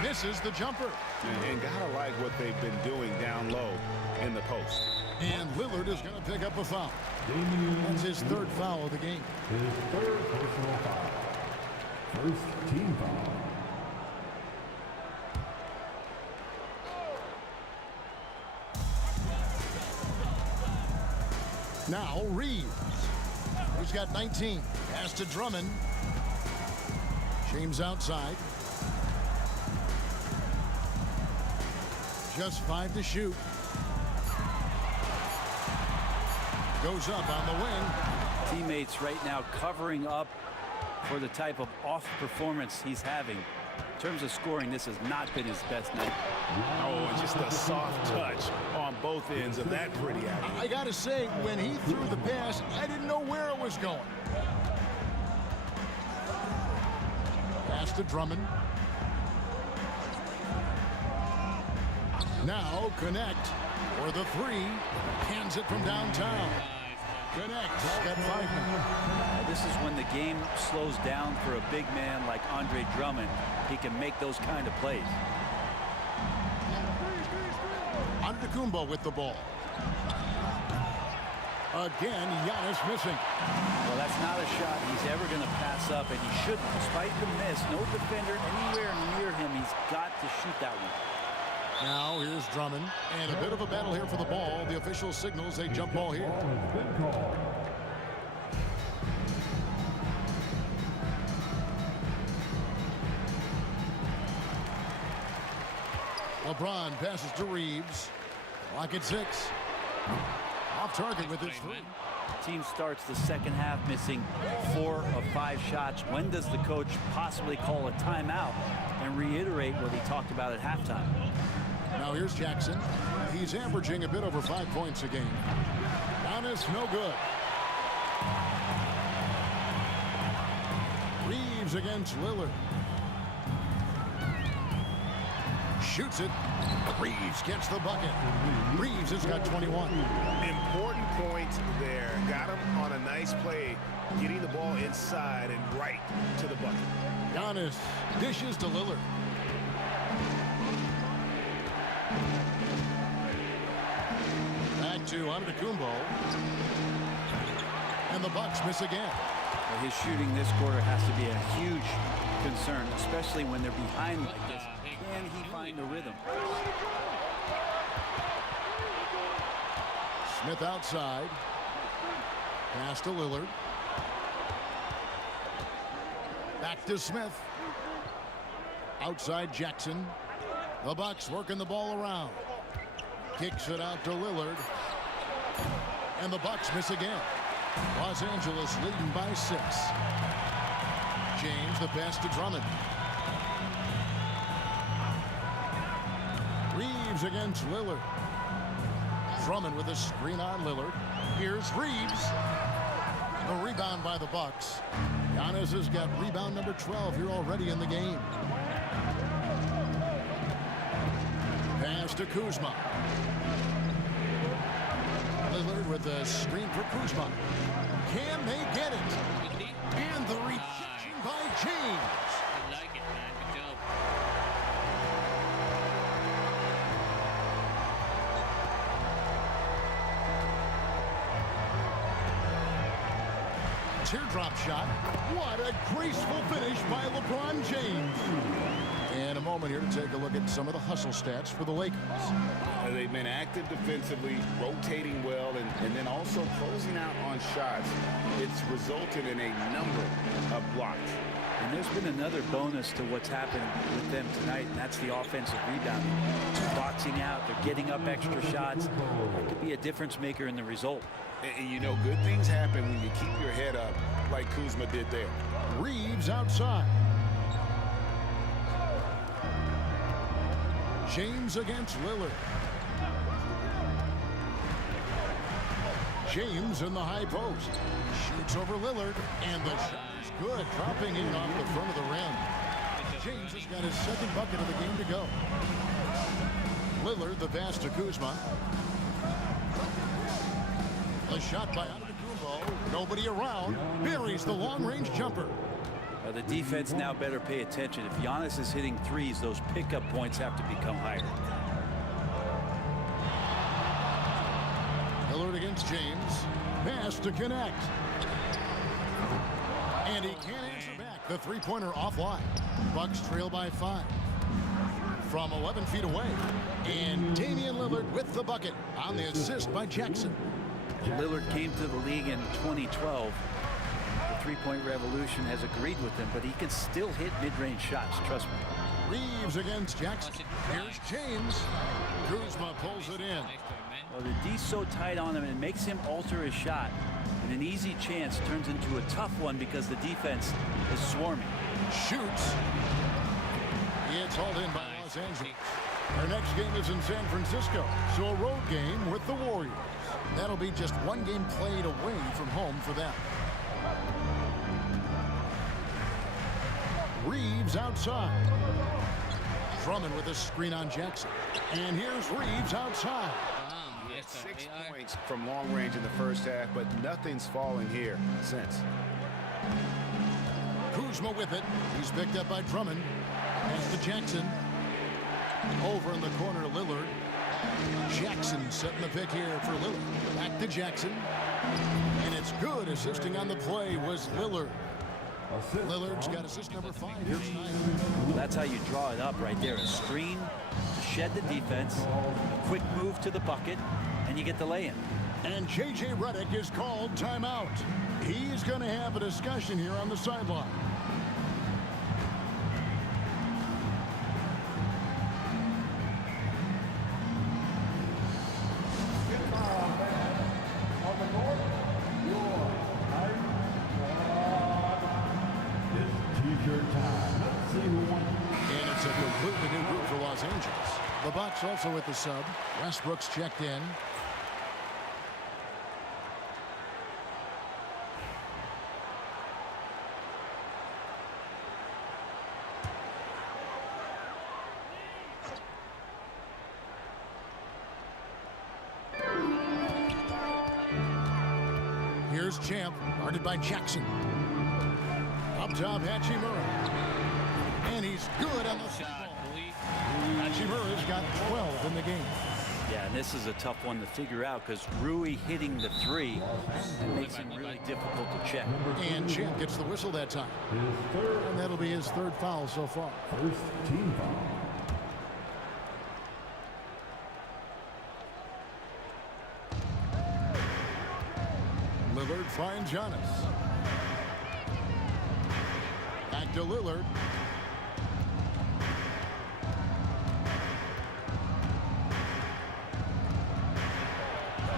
Misses the jumper. And gotta like what they've been doing down low in the post. And Lillard is going to pick up a foul. That's his third foul of the game. His third personal foul. First team foul. Now Reeves, who's got 19. Pass to Drummond. James outside. Just 5 to shoot. Goes up on the wing. Teammates right now covering up for the type of off performance he's having. In terms of scoring, this has not been his best night. Oh, and just a soft touch on both ends of that pretty alley. I gotta say, when he threw the pass, I didn't know where it was going. Pass to Drummond. Now Connect for the 3. Hands it from downtown. Connect. Got 5 now. This is when the game slows down for a big man like Andre Drummond. He can make those kind of plays. Antetokounmpo with the ball. Again, Giannis missing. Well, that's not a shot he's ever going to pass up, and he shouldn't. Despite the miss, no defender anywhere near him. He's got to shoot that one. Now here's Drummond, and a bit of a battle here for the ball. The official signals a jump ball here. LeBron passes to Reeves. Clock at 6. Off target with his 3. Team starts the second half missing 4 of 5 shots. When does the coach possibly call a timeout and reiterate what he talked about at halftime? Now here's Jackson. He's averaging a bit over 5 points a game. Giannis, no good. Reeves against Lillard. Shoots it. Reeves gets the bucket. Reeves has got 21. Important points there. Got him on a nice play, getting the ball inside and right to the bucket. Giannis dishes to Lillard. Back to Antetokounmpo. And the Bucks miss again. Well, his shooting this quarter has to be a huge concern, especially when they're behind like this. Can he find a rhythm? Smith outside. Pass to Lillard. Back to Smith. Outside Jackson. The Bucks working the ball around. Kicks it out to Lillard. And the Bucks miss again. Los Angeles leading by 6. James the pass to Drummond. Reeves against Lillard. Drummond with a screen on Lillard. Here's Reeves. The rebound by the Bucks. Giannis has got rebound number 12 here already in the game. Pass to Kuzma. Lillard with a screen for Kuzma. Can they get it? And the rejection by James. I like it, man. Good job. Teardrop shot. What a graceful finish by LeBron James. In a moment here to take a look at some of the hustle stats for the Lakers. They've been active defensively, rotating well, and then also closing out on shots. It's resulted in a number of blocks. And there's been another bonus to what's happened with them tonight, and that's the offensive rebounding. Boxing out, they're getting up extra shots. That could be a difference maker in the result. And you know, good things happen when you keep your head up like Kuzma did there. Reeves outside. James against Lillard. James in the high post. Shoots over Lillard, and the shot is good, dropping in off the front of the rim. James has got his second bucket of the game to go. Lillard, the pass to Kuzma. A shot by Antetokounmpo. Nobody around. Buries the long-range jumper. The defense now better pay attention. If Giannis is hitting threes, those pickup points have to become higher. Lillard against James. Pass to connect. And he can't answer back. The three-pointer offline. Bucks trail by 5. From 11 feet away. And Damian Lillard with the bucket on the assist by Jackson. Lillard came to the league in 2012. The three-point revolution has agreed with him, but he can still hit mid-range shots, trust me. Reeves against Jackson. Here's James. Kuzma pulls it in. Well, the D's so tight on him, it makes him alter his shot. And an easy chance turns into a tough one because the defense is swarming. Shoots. It's hauled in by Los Angeles. Our next game is in San Francisco, so a road game with the Warriors. That'll be just one game played away from home for them. Reeves outside. Drummond with a screen on Jackson. And here's Reeves outside. He had 6 points from long range in the first half, but nothing's falling here since. Kuzma with it. He's picked up by Drummond. Pass to Jackson. Over in the corner to Lillard. Jackson setting the pick here for Lillard. Back to Jackson. And it's good. Assisting on the play was Lillard. Lillard's got assist number 5 here tonight. That's how you draw it up right there. A screen to shed the defense, a quick move to the bucket, and you get the lay-in. And J.J. Redick is called timeout. He's going to have a discussion here on the sideline. And it's a completely new group for Los Angeles. The Bucks also with the sub. Westbrook's checked in. Here's Champ, guarded by Jackson. Up top, Hachimura. And he's good on the shot. Hachimura's got 12 in the game. Yeah, and this is a tough one to figure out because Rui hitting the three makes him really difficult to check. And Champ gets the whistle that time. And that'll be his third foul so far. First team foul. Lillard finds Giannis. Back to Lillard.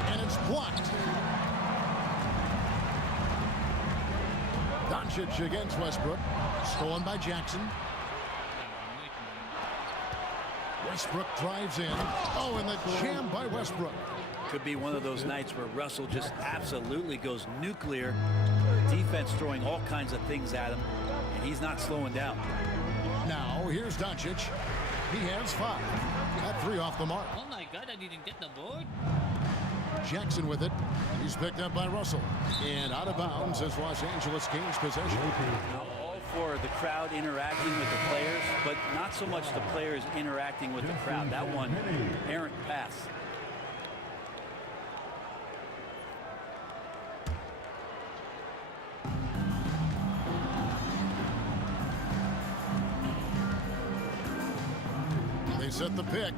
And it's blocked. Doncic against Westbrook. Stolen by Jackson. Westbrook drives in. Oh, and the jam by Westbrook. Could be one of those nights where Russell just absolutely goes nuclear. Defense throwing all kinds of things at him, and he's not slowing down. Now, here's Doncic. He has 5. Got 3 off the mark. Oh my God, I didn't get the board. Jackson with it. He's picked up by Russell. And out of bounds as Los Angeles gains possession. Now, all for the crowd interacting with the players, but not so much the players interacting with the crowd. That one, errant pass. They set the pick.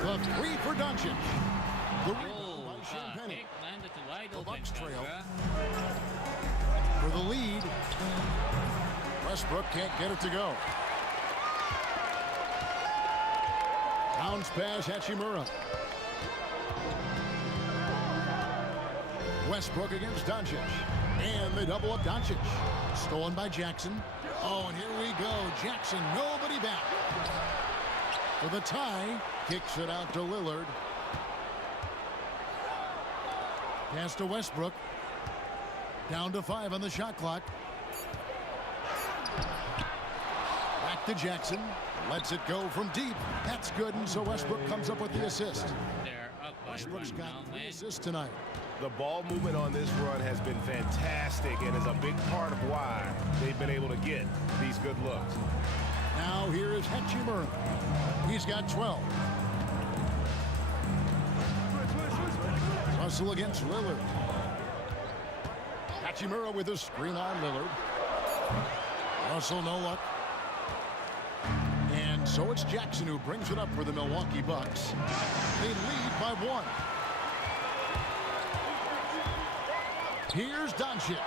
The 3 for Doncic. The rebound by Champagnie. The Bucks trail for the lead. Westbrook can't get it to go. Bounce pass, Hachimura. Westbrook against Doncic. And they double up Doncic. Stolen by Jackson. Oh, and here we go. Jackson, nobody back. For the tie, kicks it out to Lillard. Pass to Westbrook. Down to 5 on the shot clock. Back to Jackson. Lets it go from deep. That's good, and so Westbrook comes up with the assist. Westbrook's got 3 assists tonight. The ball movement on this run has been fantastic and is a big part of why they've been able to get these good looks. Now here is Hachimura. He's got 12. Russell against Lillard. Hachimura with a screen on Lillard. Russell no luck. And so it's Jackson who brings it up for the Milwaukee Bucks. They lead by 1. Here's Doncic.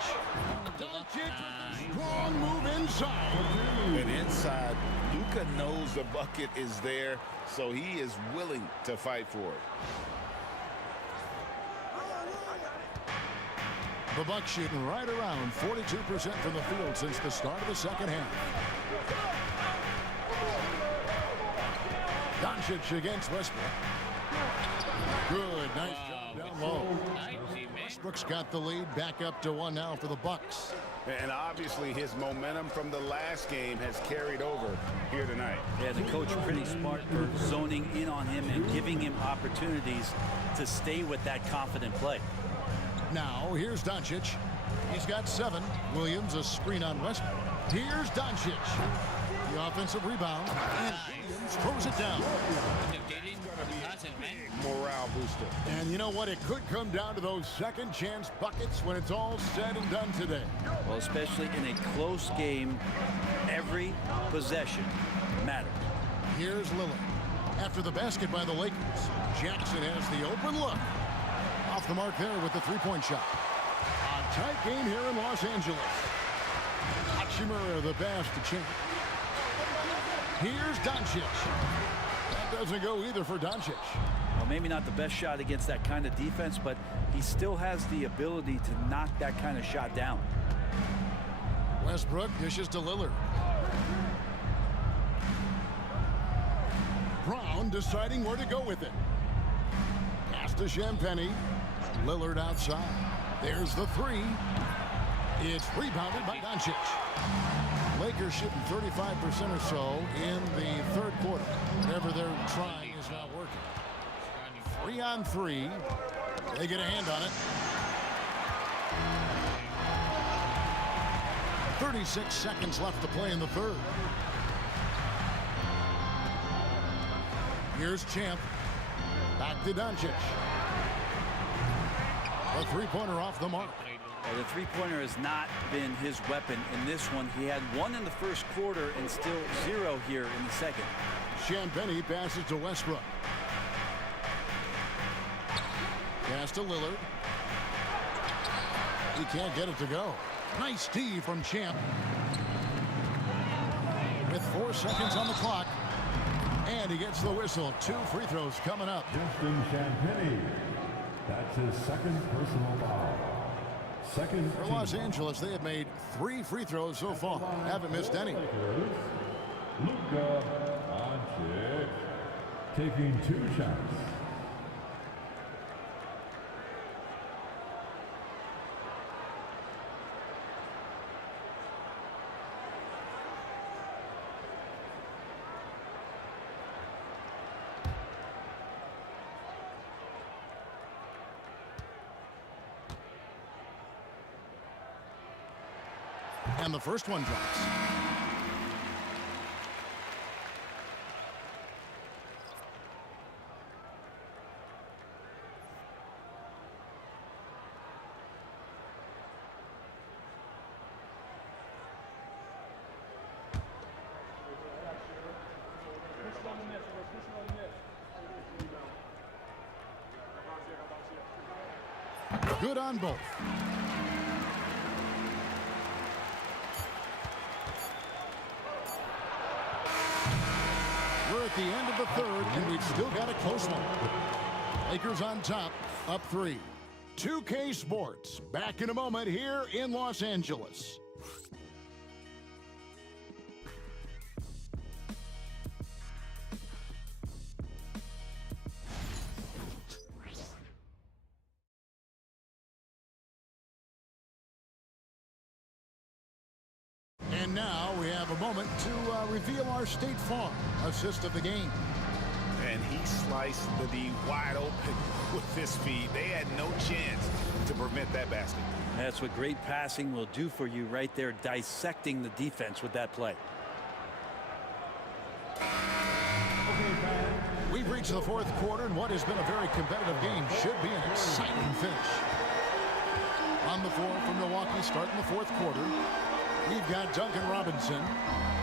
Doncic with a strong move inside. And inside, Luka knows the bucket is there, so he is willing to fight for it. The Bucks shooting right around 42% from the field since the start of the second half. Doncic against Westbrook. Good, nice job down low. Westbrook's got the lead, back up to 1 now for the Bucks. And obviously his momentum from the last game has carried over here tonight. Yeah, the coach pretty smart for zoning in on him and giving him opportunities to stay with that confident play. Now, here's Doncic. He's got 7. Williams, a screen on Westbrook. Here's Doncic. The offensive rebound. And Williams throws it down. Morale booster. And you know what? It could come down to those second chance buckets when it's all said and done today. Well, especially in a close game, every possession matters. Here's Lillard. After the basket by the Lakers, Jackson has the open look. Off the mark there with the 3-point shot. A tight game here in Los Angeles. Hachimura the pass to Champ. Here's Doncic. That doesn't go either for Doncic. Well, maybe not the best shot against that kind of defense, but he still has the ability to knock that kind of shot down. Westbrook dishes to Lillard. Brown deciding where to go with it. Pass to Champagnie. Lillard outside. There's the three. It's rebounded by Doncic. Lakers shooting 35% or so in the third quarter. Whatever they're trying is not working. 3 on 3. They get a hand on it. 36 seconds left to play in the third. Here's Champ. Back to Doncic. A three-pointer off the mark. The three-pointer has not been his weapon in this one. He had 1 in the first quarter and still 0 here in the second. Champagnie passes to Westbrook. Pass to Lillard. He can't get it to go. Nice D from Champ. With 4 seconds on the clock. And he gets the whistle. 2 free throws coming up. Justin Champagnie. That's his second personal foul. Second for Los Angeles, they have made 3 free throws so far. Haven't missed any. Luka Doncic taking 2 shots. And the first one drops. Good on both. We're at the end of the third, and we've still got a close one. Lakers on top, up 3. 2K Sports, back in a moment here in Los Angeles. And now we have a moment to reveal our State Farm assist of the game. And he sliced the D wide open with his feet. They had no chance to prevent that basket. That's what great passing will do for you right there, dissecting the defense with that play. We've reached the fourth quarter, and what has been a very competitive game should be an exciting finish. On the floor from Milwaukee, starting the fourth quarter. We've got Duncan Robinson.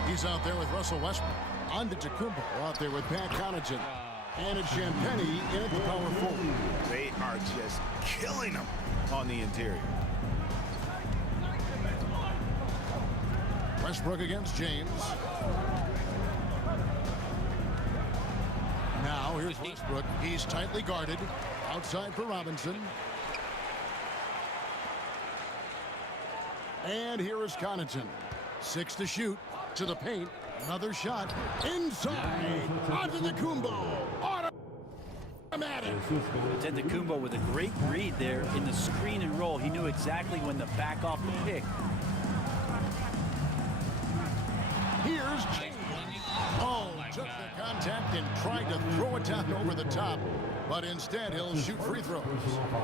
He's out there with Russell Westbrook. Antetokounmpo out there with Pat Connaughton. And it's Champagnie in at the power forward. They are just killing them on the interior. Westbrook against James. Now here's Westbrook. He's tightly guarded. Outside for Robinson. And here is Connaughton. 6 to shoot. To the paint. Another shot. Inside. Antetokounmpo. Automatic. Antetokounmpo with a great read there in the screen and roll. He knew exactly when to back off the pick. Here's James. Oh, took the contact and tried to throw it down over the top. But instead, he'll shoot free throws.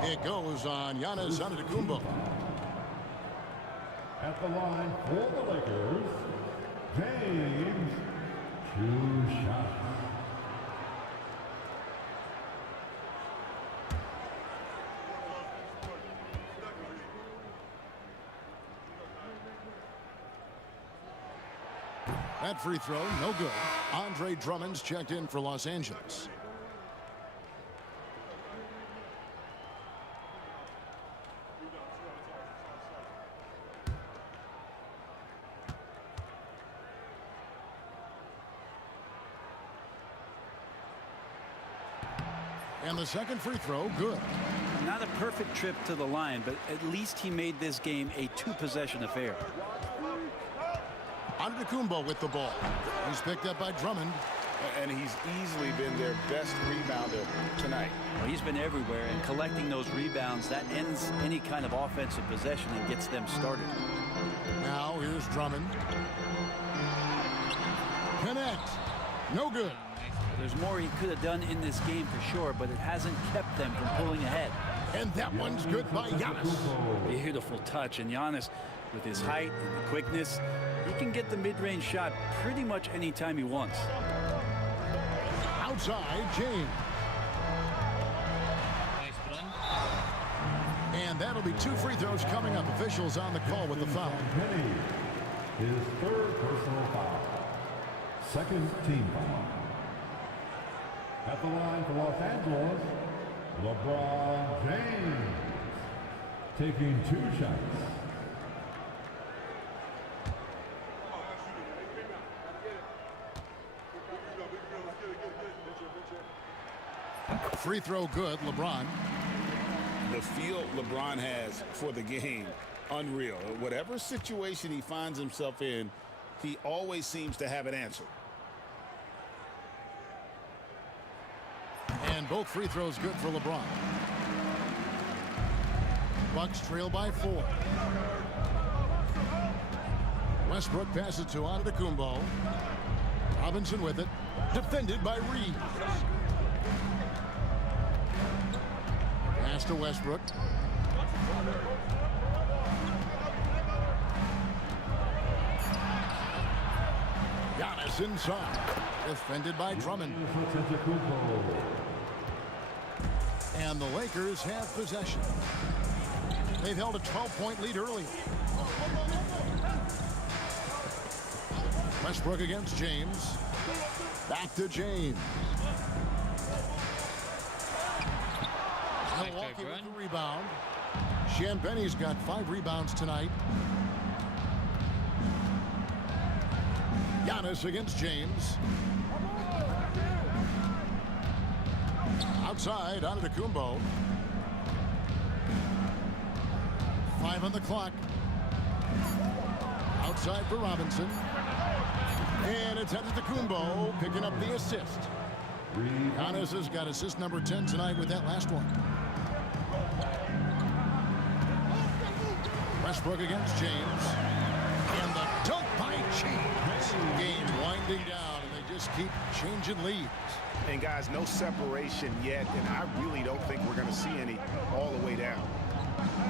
It goes on Giannis Antetokounmpo. At the line for the Lakers, James, 2 shots. That free throw, no good. Andre Drummond's checked in for Los Angeles. And the second free throw, good. Not a perfect trip to the line, but at least he made this game a 2-possession affair. Antetokounmpo with the ball. He's picked up by Drummond. And he's easily been their best rebounder tonight. Well, he's been everywhere, and collecting those rebounds, that ends any kind of offensive possession and gets them started. Now here's Drummond. Connect. No good. There's more he could have done in this game for sure, but it hasn't kept them from pulling ahead. And that one's good by Giannis. Beautiful touch, and Giannis, with his height and the quickness, he can get the mid-range shot pretty much anytime he wants. Outside, James. Nice run. And that'll be 2 free throws coming up. Officials on the call with the foul. Penny, his 3rd personal foul. 2nd team foul. At the line for Los Angeles, LeBron James, taking 2 shots. Free throw good, LeBron. The feel LeBron has for the game, unreal. Whatever situation he finds himself in, he always seems to have an answer. And both free throws good for LeBron. Bucks trail by 4. Westbrook passes to Antetokounmpo. Robinson with it. Defended by Reed. Pass to Westbrook. Giannis inside. Defended by Drummond. And the Lakers have possession. They've held a 12-point lead early. Westbrook against James. Back to James. Milwaukee with the rebound. Champagne's got 5 rebounds tonight. Giannis against James. Outside, Antetokounmpo. 5 on the clock. Outside for Robinson. And it's Antetokounmpo picking up the assist. Giannis has got assist number 10 tonight with that last one. Westbrook against James. And the dunk by James. Game winding down, and they just keep changing leads. And guys, no separation yet, and I really don't think we're going to see any all the way down.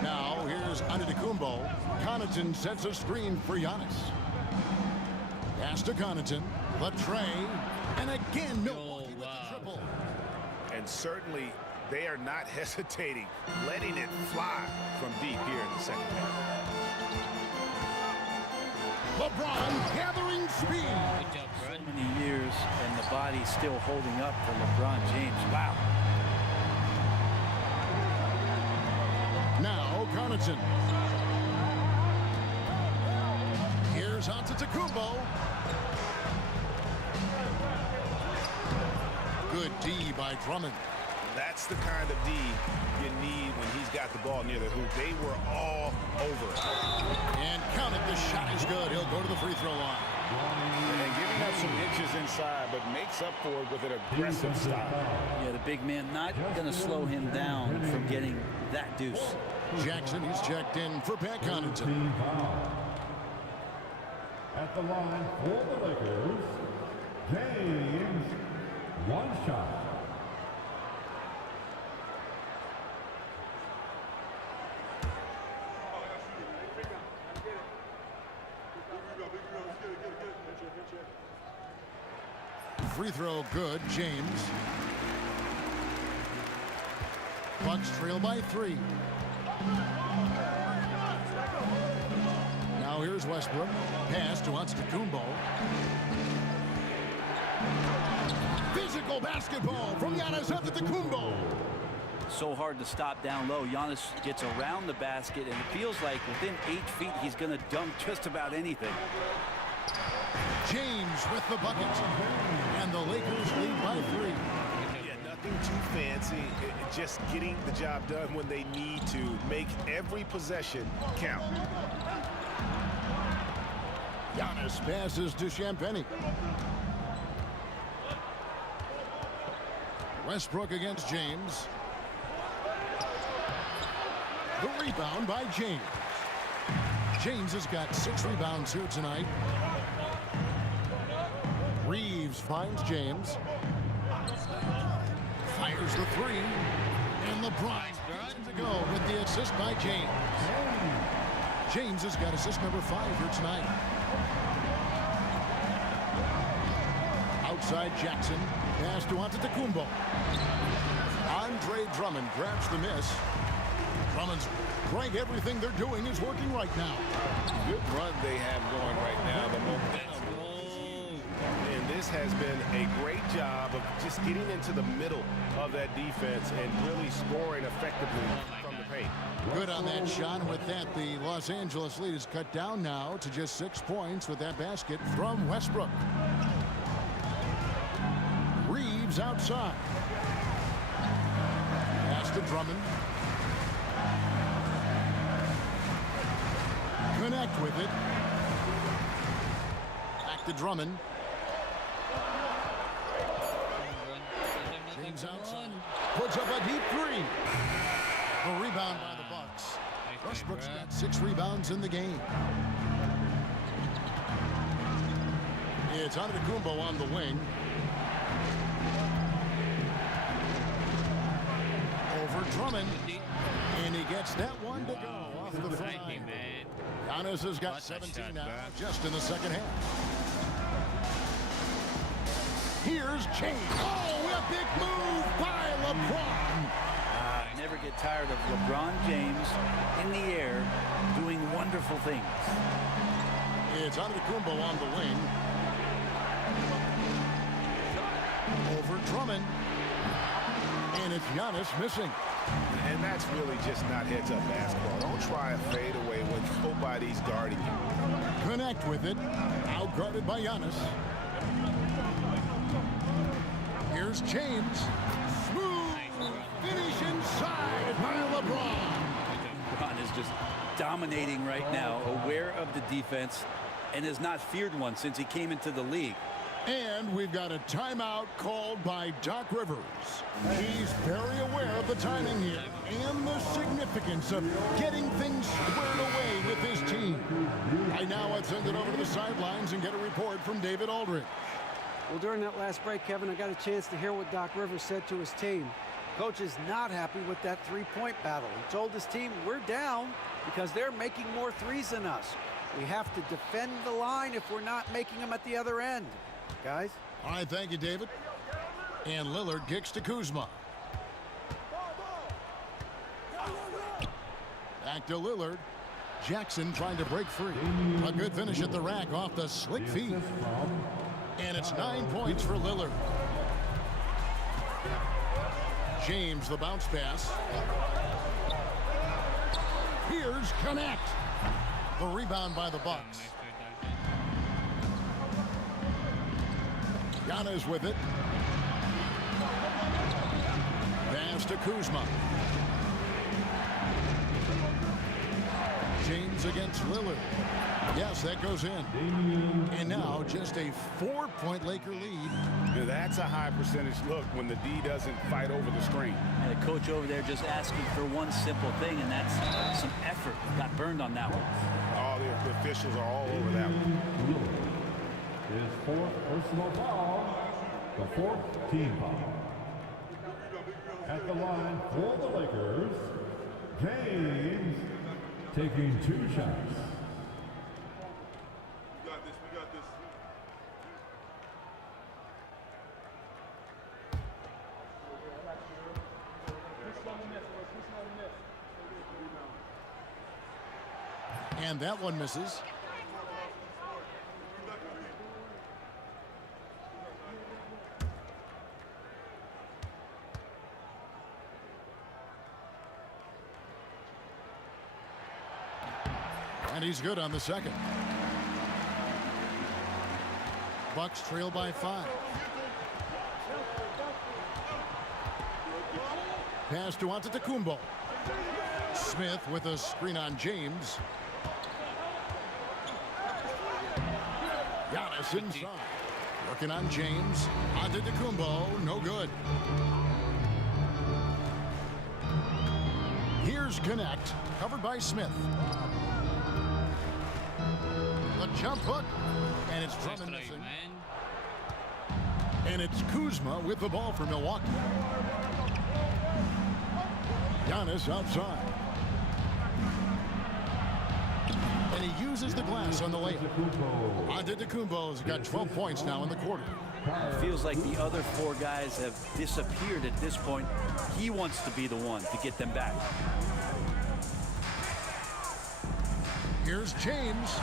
Now here's Antetokounmpo. Connaughton sets a screen for Giannis. Pass to Connaughton. Latre. And again, Milwaukee with the triple. And certainly they are not hesitating, letting it fly from deep here in the second half. LeBron gathering speed. Good job, So Brad. many years, and the body still holding up for LeBron James. Wow. Now Connaughton. Here's Antetokounmpo. Good D by Drummond. That's the kind of D you need when he's got the ball near the hoop. They were all over it. And count it. The shot is good. He'll go to the free throw line. And giving up some inches inside, but makes up for it with an aggressive style. Yeah, the big man not going to slow him down from getting that deuce. Jackson, he's checked in for Pat Connaughton. Team foul. At the line for the Lakers, James, 1 shot. Free throw good, James. Bucks trail by 3. Now here's Westbrook. Pass to Antetokounmpo. Physical basketball from Giannis Antetokounmpo. So hard to stop down low. Giannis gets around the basket, and it feels like within 8 feet he's going to dunk just about anything. James with the bucket. And the Lakers lead by 3. Yeah, nothing too fancy. Just getting the job done when they need to. Make every possession count. Giannis passes to Champagnie. Westbrook against James. The rebound by James. James has got 6 rebounds here tonight. Reeves finds James. Fires the 3. And LeBron to go with the assist by James. James has got assist number 5 here tonight. Outside Jackson. Pass to Antetokounmpo. Andre Drummond grabs the miss. Drummond's right. Everything they're doing is working right now. Good run they have going right now. The momentum. And this has been a great job of just getting into the middle of that defense and really scoring effectively from the paint. Good on that shot. And with that, the Los Angeles lead is cut down now to just 6 points with that basket from Westbrook. Reeves outside. Pass to Drummond. Connect with it. Back to Drummond. James outside. Puts up a deep 3. The rebound by the Bucks. Westbrook's got 6 rebounds in the game. It's Antetokounmpo on the wing. Over Drummond. And he gets that one to go off the front. Giannis has got 17 now, just in the second half. Here's James. Oh, a big move by LeBron. I never get tired of LeBron James in the air doing wonderful things. It's Antetokounmpo on the wing. Over Drummond. And it's Giannis missing. And that's really just not heads-up basketball. Don't try a fadeaway when nobody's guarding you. Connect with it. Out-guarded by Giannis. Here's James. Smooth finish inside by LeBron. LeBron is just dominating right now, aware of the defense, and has not feared one since he came into the league. And we've got a timeout called by Doc Rivers. He's very aware of the timing here and the significance of getting things squared away with his team. Right now, let's send it over to the sidelines and get a report from David Aldridge. Well, during that last break, Kevin, I got a chance to hear what Doc Rivers said to his team. Coach is not happy with that 3-point battle. He told his team, we're down because they're making more threes than us. We have to defend the line if we're not making them at the other end. Guys? All right, thank you, David. And Lillard kicks to Kuzma. Back to Lillard. Jackson trying to break free. A good finish at the rack off the slick feet. And it's 9 points for Lillard. James, the bounce pass. Here's connect. The rebound by the Bucks. Giannis with it. Pass to Kuzma. James against Lillard. Yes, that goes in. And now just a 4-point Laker lead. Now that's a high percentage look when the D doesn't fight over the screen. And the coach over there just asking for one simple thing, and that's some effort. Got burned on that one. All the officials are all over that one. His 4th personal foul, the 4th team foul. At the line for the Lakers, James taking 2 shots. We got this. And that one misses. And he's good on the second. Bucks trail by 5. Pass to Antetokounmpo. Smith with a screen on James. Giannis inside. Working on James. Antetokounmpo, no good. Here's Connect, covered by Smith. The jump hook, and it's Drummond missing. And it's Kuzma with the ball for Milwaukee. Giannis outside. And he uses the glass on the layup. Antetokounmpo's got 12 points now in the quarter. It feels like the other four guys have disappeared at this point. He wants to be the one to get them back. Here's James.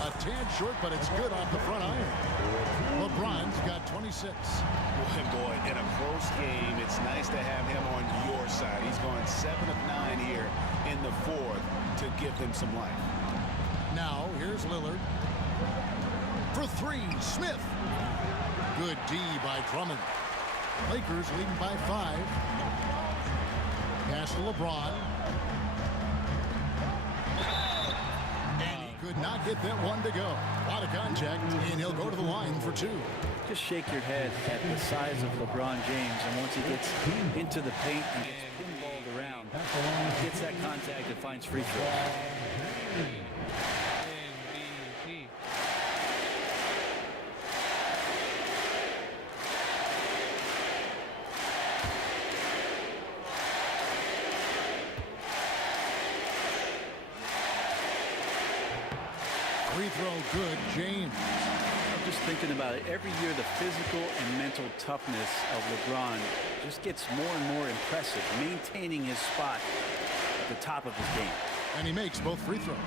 A tad short, but it's good off the front iron. LeBron's got 26. Boy, in a close game, it's nice to have him on your side. He's going 7 of 9 here in the fourth to give them some life. Now, here's Lillard. For three, Smith. Good D by Drummond. Lakers leading by 5. Pass to LeBron. And he could not get that one to go. A lot of contact, and he'll go to the line for 2. Just shake your head at the size of LeBron James, and once he gets into the paint and gets pinballed around, gets that contact and finds free throws. MVP. Free throw good, James. I'm just thinking about it. Every year, the physical and mental toughness of LeBron just gets more and more impressive, maintaining his spot at the top of his game. And he makes both free throws.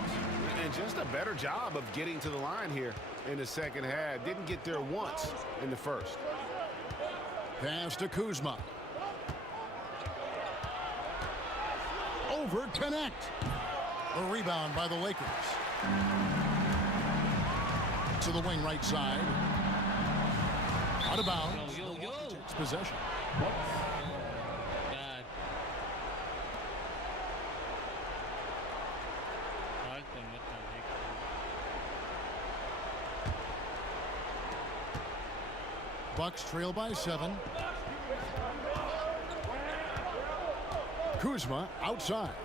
And just a better job of getting to the line here in the second half. Didn't get there once in the first. Pass to Kuzma. Over Connect. A rebound by the Lakers. To the wing right side. Out of bounds. Takes possession. God. Bucks trail by 7. Kuzma outside.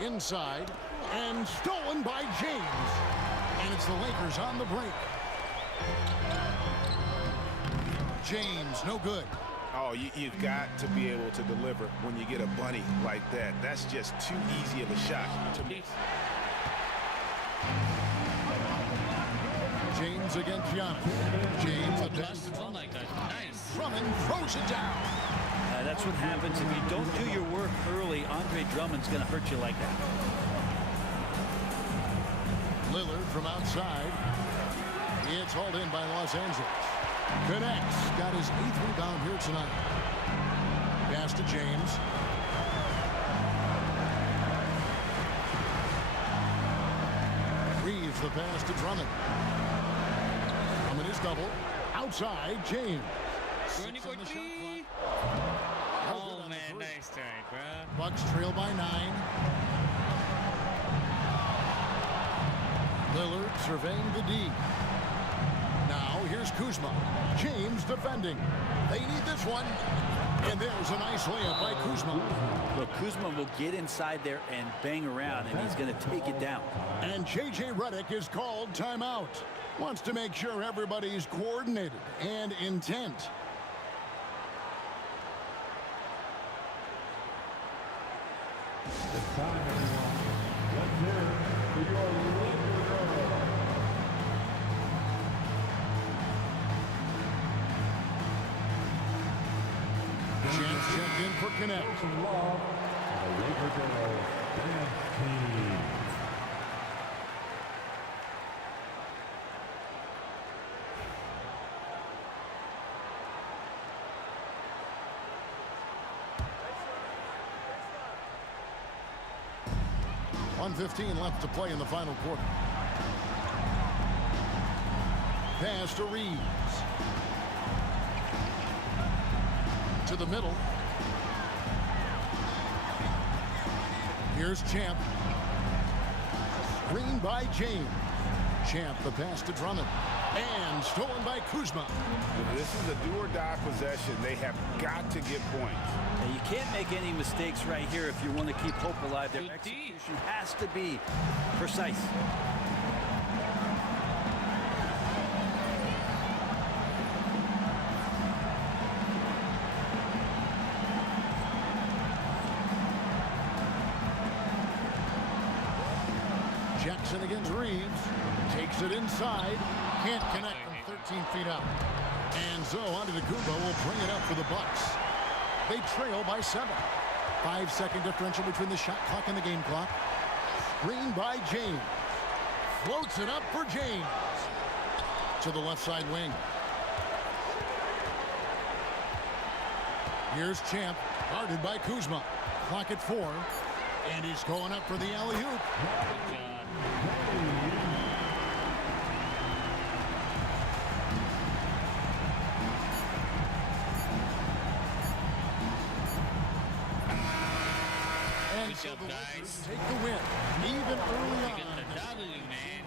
Inside. And stolen by James. And it's the Lakers on the break. James, no good. Oh, you've got to be able to deliver when you get a bunny like that. That's just too easy of a shot to miss. James against Giannis. James the pass. Drummond throws it down. That's what happens if you don't do your work early. Andre Drummond's going to hurt you like that. Lillard from outside. It's hauled in by Los Angeles. Connects. Got his 8th rebound here tonight. Pass to James. Reeves the pass to Drummond. Drummond is double. Outside, James. Oh man, nice try, bro. Bucks trail by 9. Lillard surveying the D. Now here's Kuzma. James defending. They need this one. And there's a nice layup by Kuzma. Look, Kuzma will get inside there and bang around, and he's going to take it down. And J.J. Redick is called timeout. Wants to make sure everybody's coordinated and intent. It's time, everyone. Let's hear it for your Lakers. Chance checked in for Connect. Some love for the Lakers dance team. .115 left to play in the final quarter. Pass to Reeves. To the middle. Here's Champ. Screen by James. Champ the pass to Drummond. And stolen by Kuzma. This is a do-or-die possession. They have got to get points. And you can't make any mistakes right here if you want to keep hope alive. Their execution has to be precise. Jackson against Reeves. Takes it inside. Can't connect from 13 feet out. And so Antetokounmpo will bring it up for the Bucks. They trail by 7. 5-second differential between the shot clock and the game clock. Screen by James. Floats it up for James. To the left side wing. Here's Champ. Guarded by Kuzma. Clock at 4. And he's going up for the alley-oop. Good job, guys. Take the win. Even early on.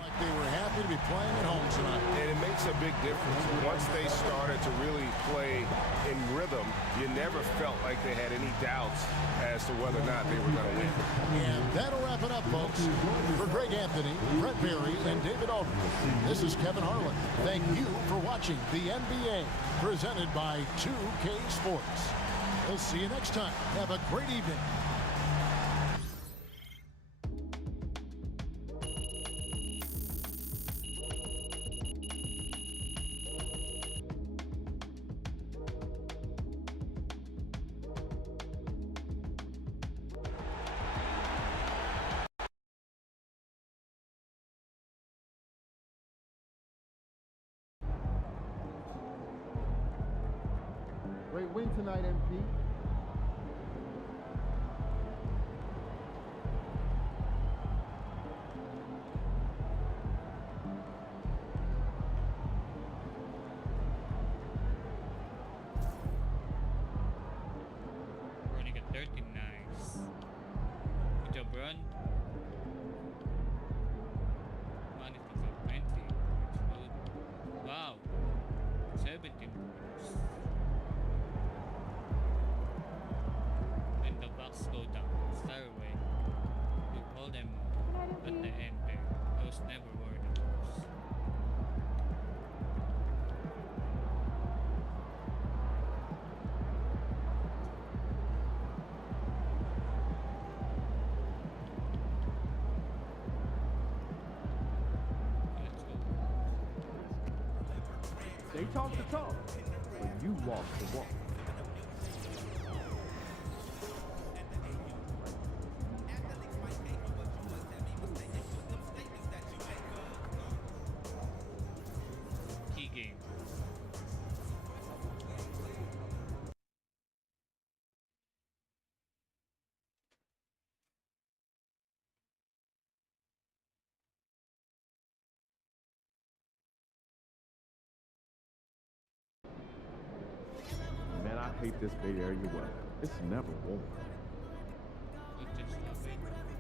Like they were happy to be playing at home tonight. And it makes a big difference. Once they started to really play in rhythm, you never felt like they had any doubts as to whether or not they were going to win. And that'll wrap it up, folks. For Greg Anthony, Brett Berry, and David Aldridge, this is Kevin Harlan. Thank you for watching the NBA, presented by 2K Sports. We'll see you next time. Have a great evening. Great win tonight, MP. Running at 13, nice. Good job, Ron. Money for 20. That's good. Wow. 17 points. When the Bucks go down, start away. You hold them at the end there. Those never were the goals. Let's go. They talk the talk, but you walk the walk. Key game. Man, I hate this Bay Area weather. It's never warm. But just love it.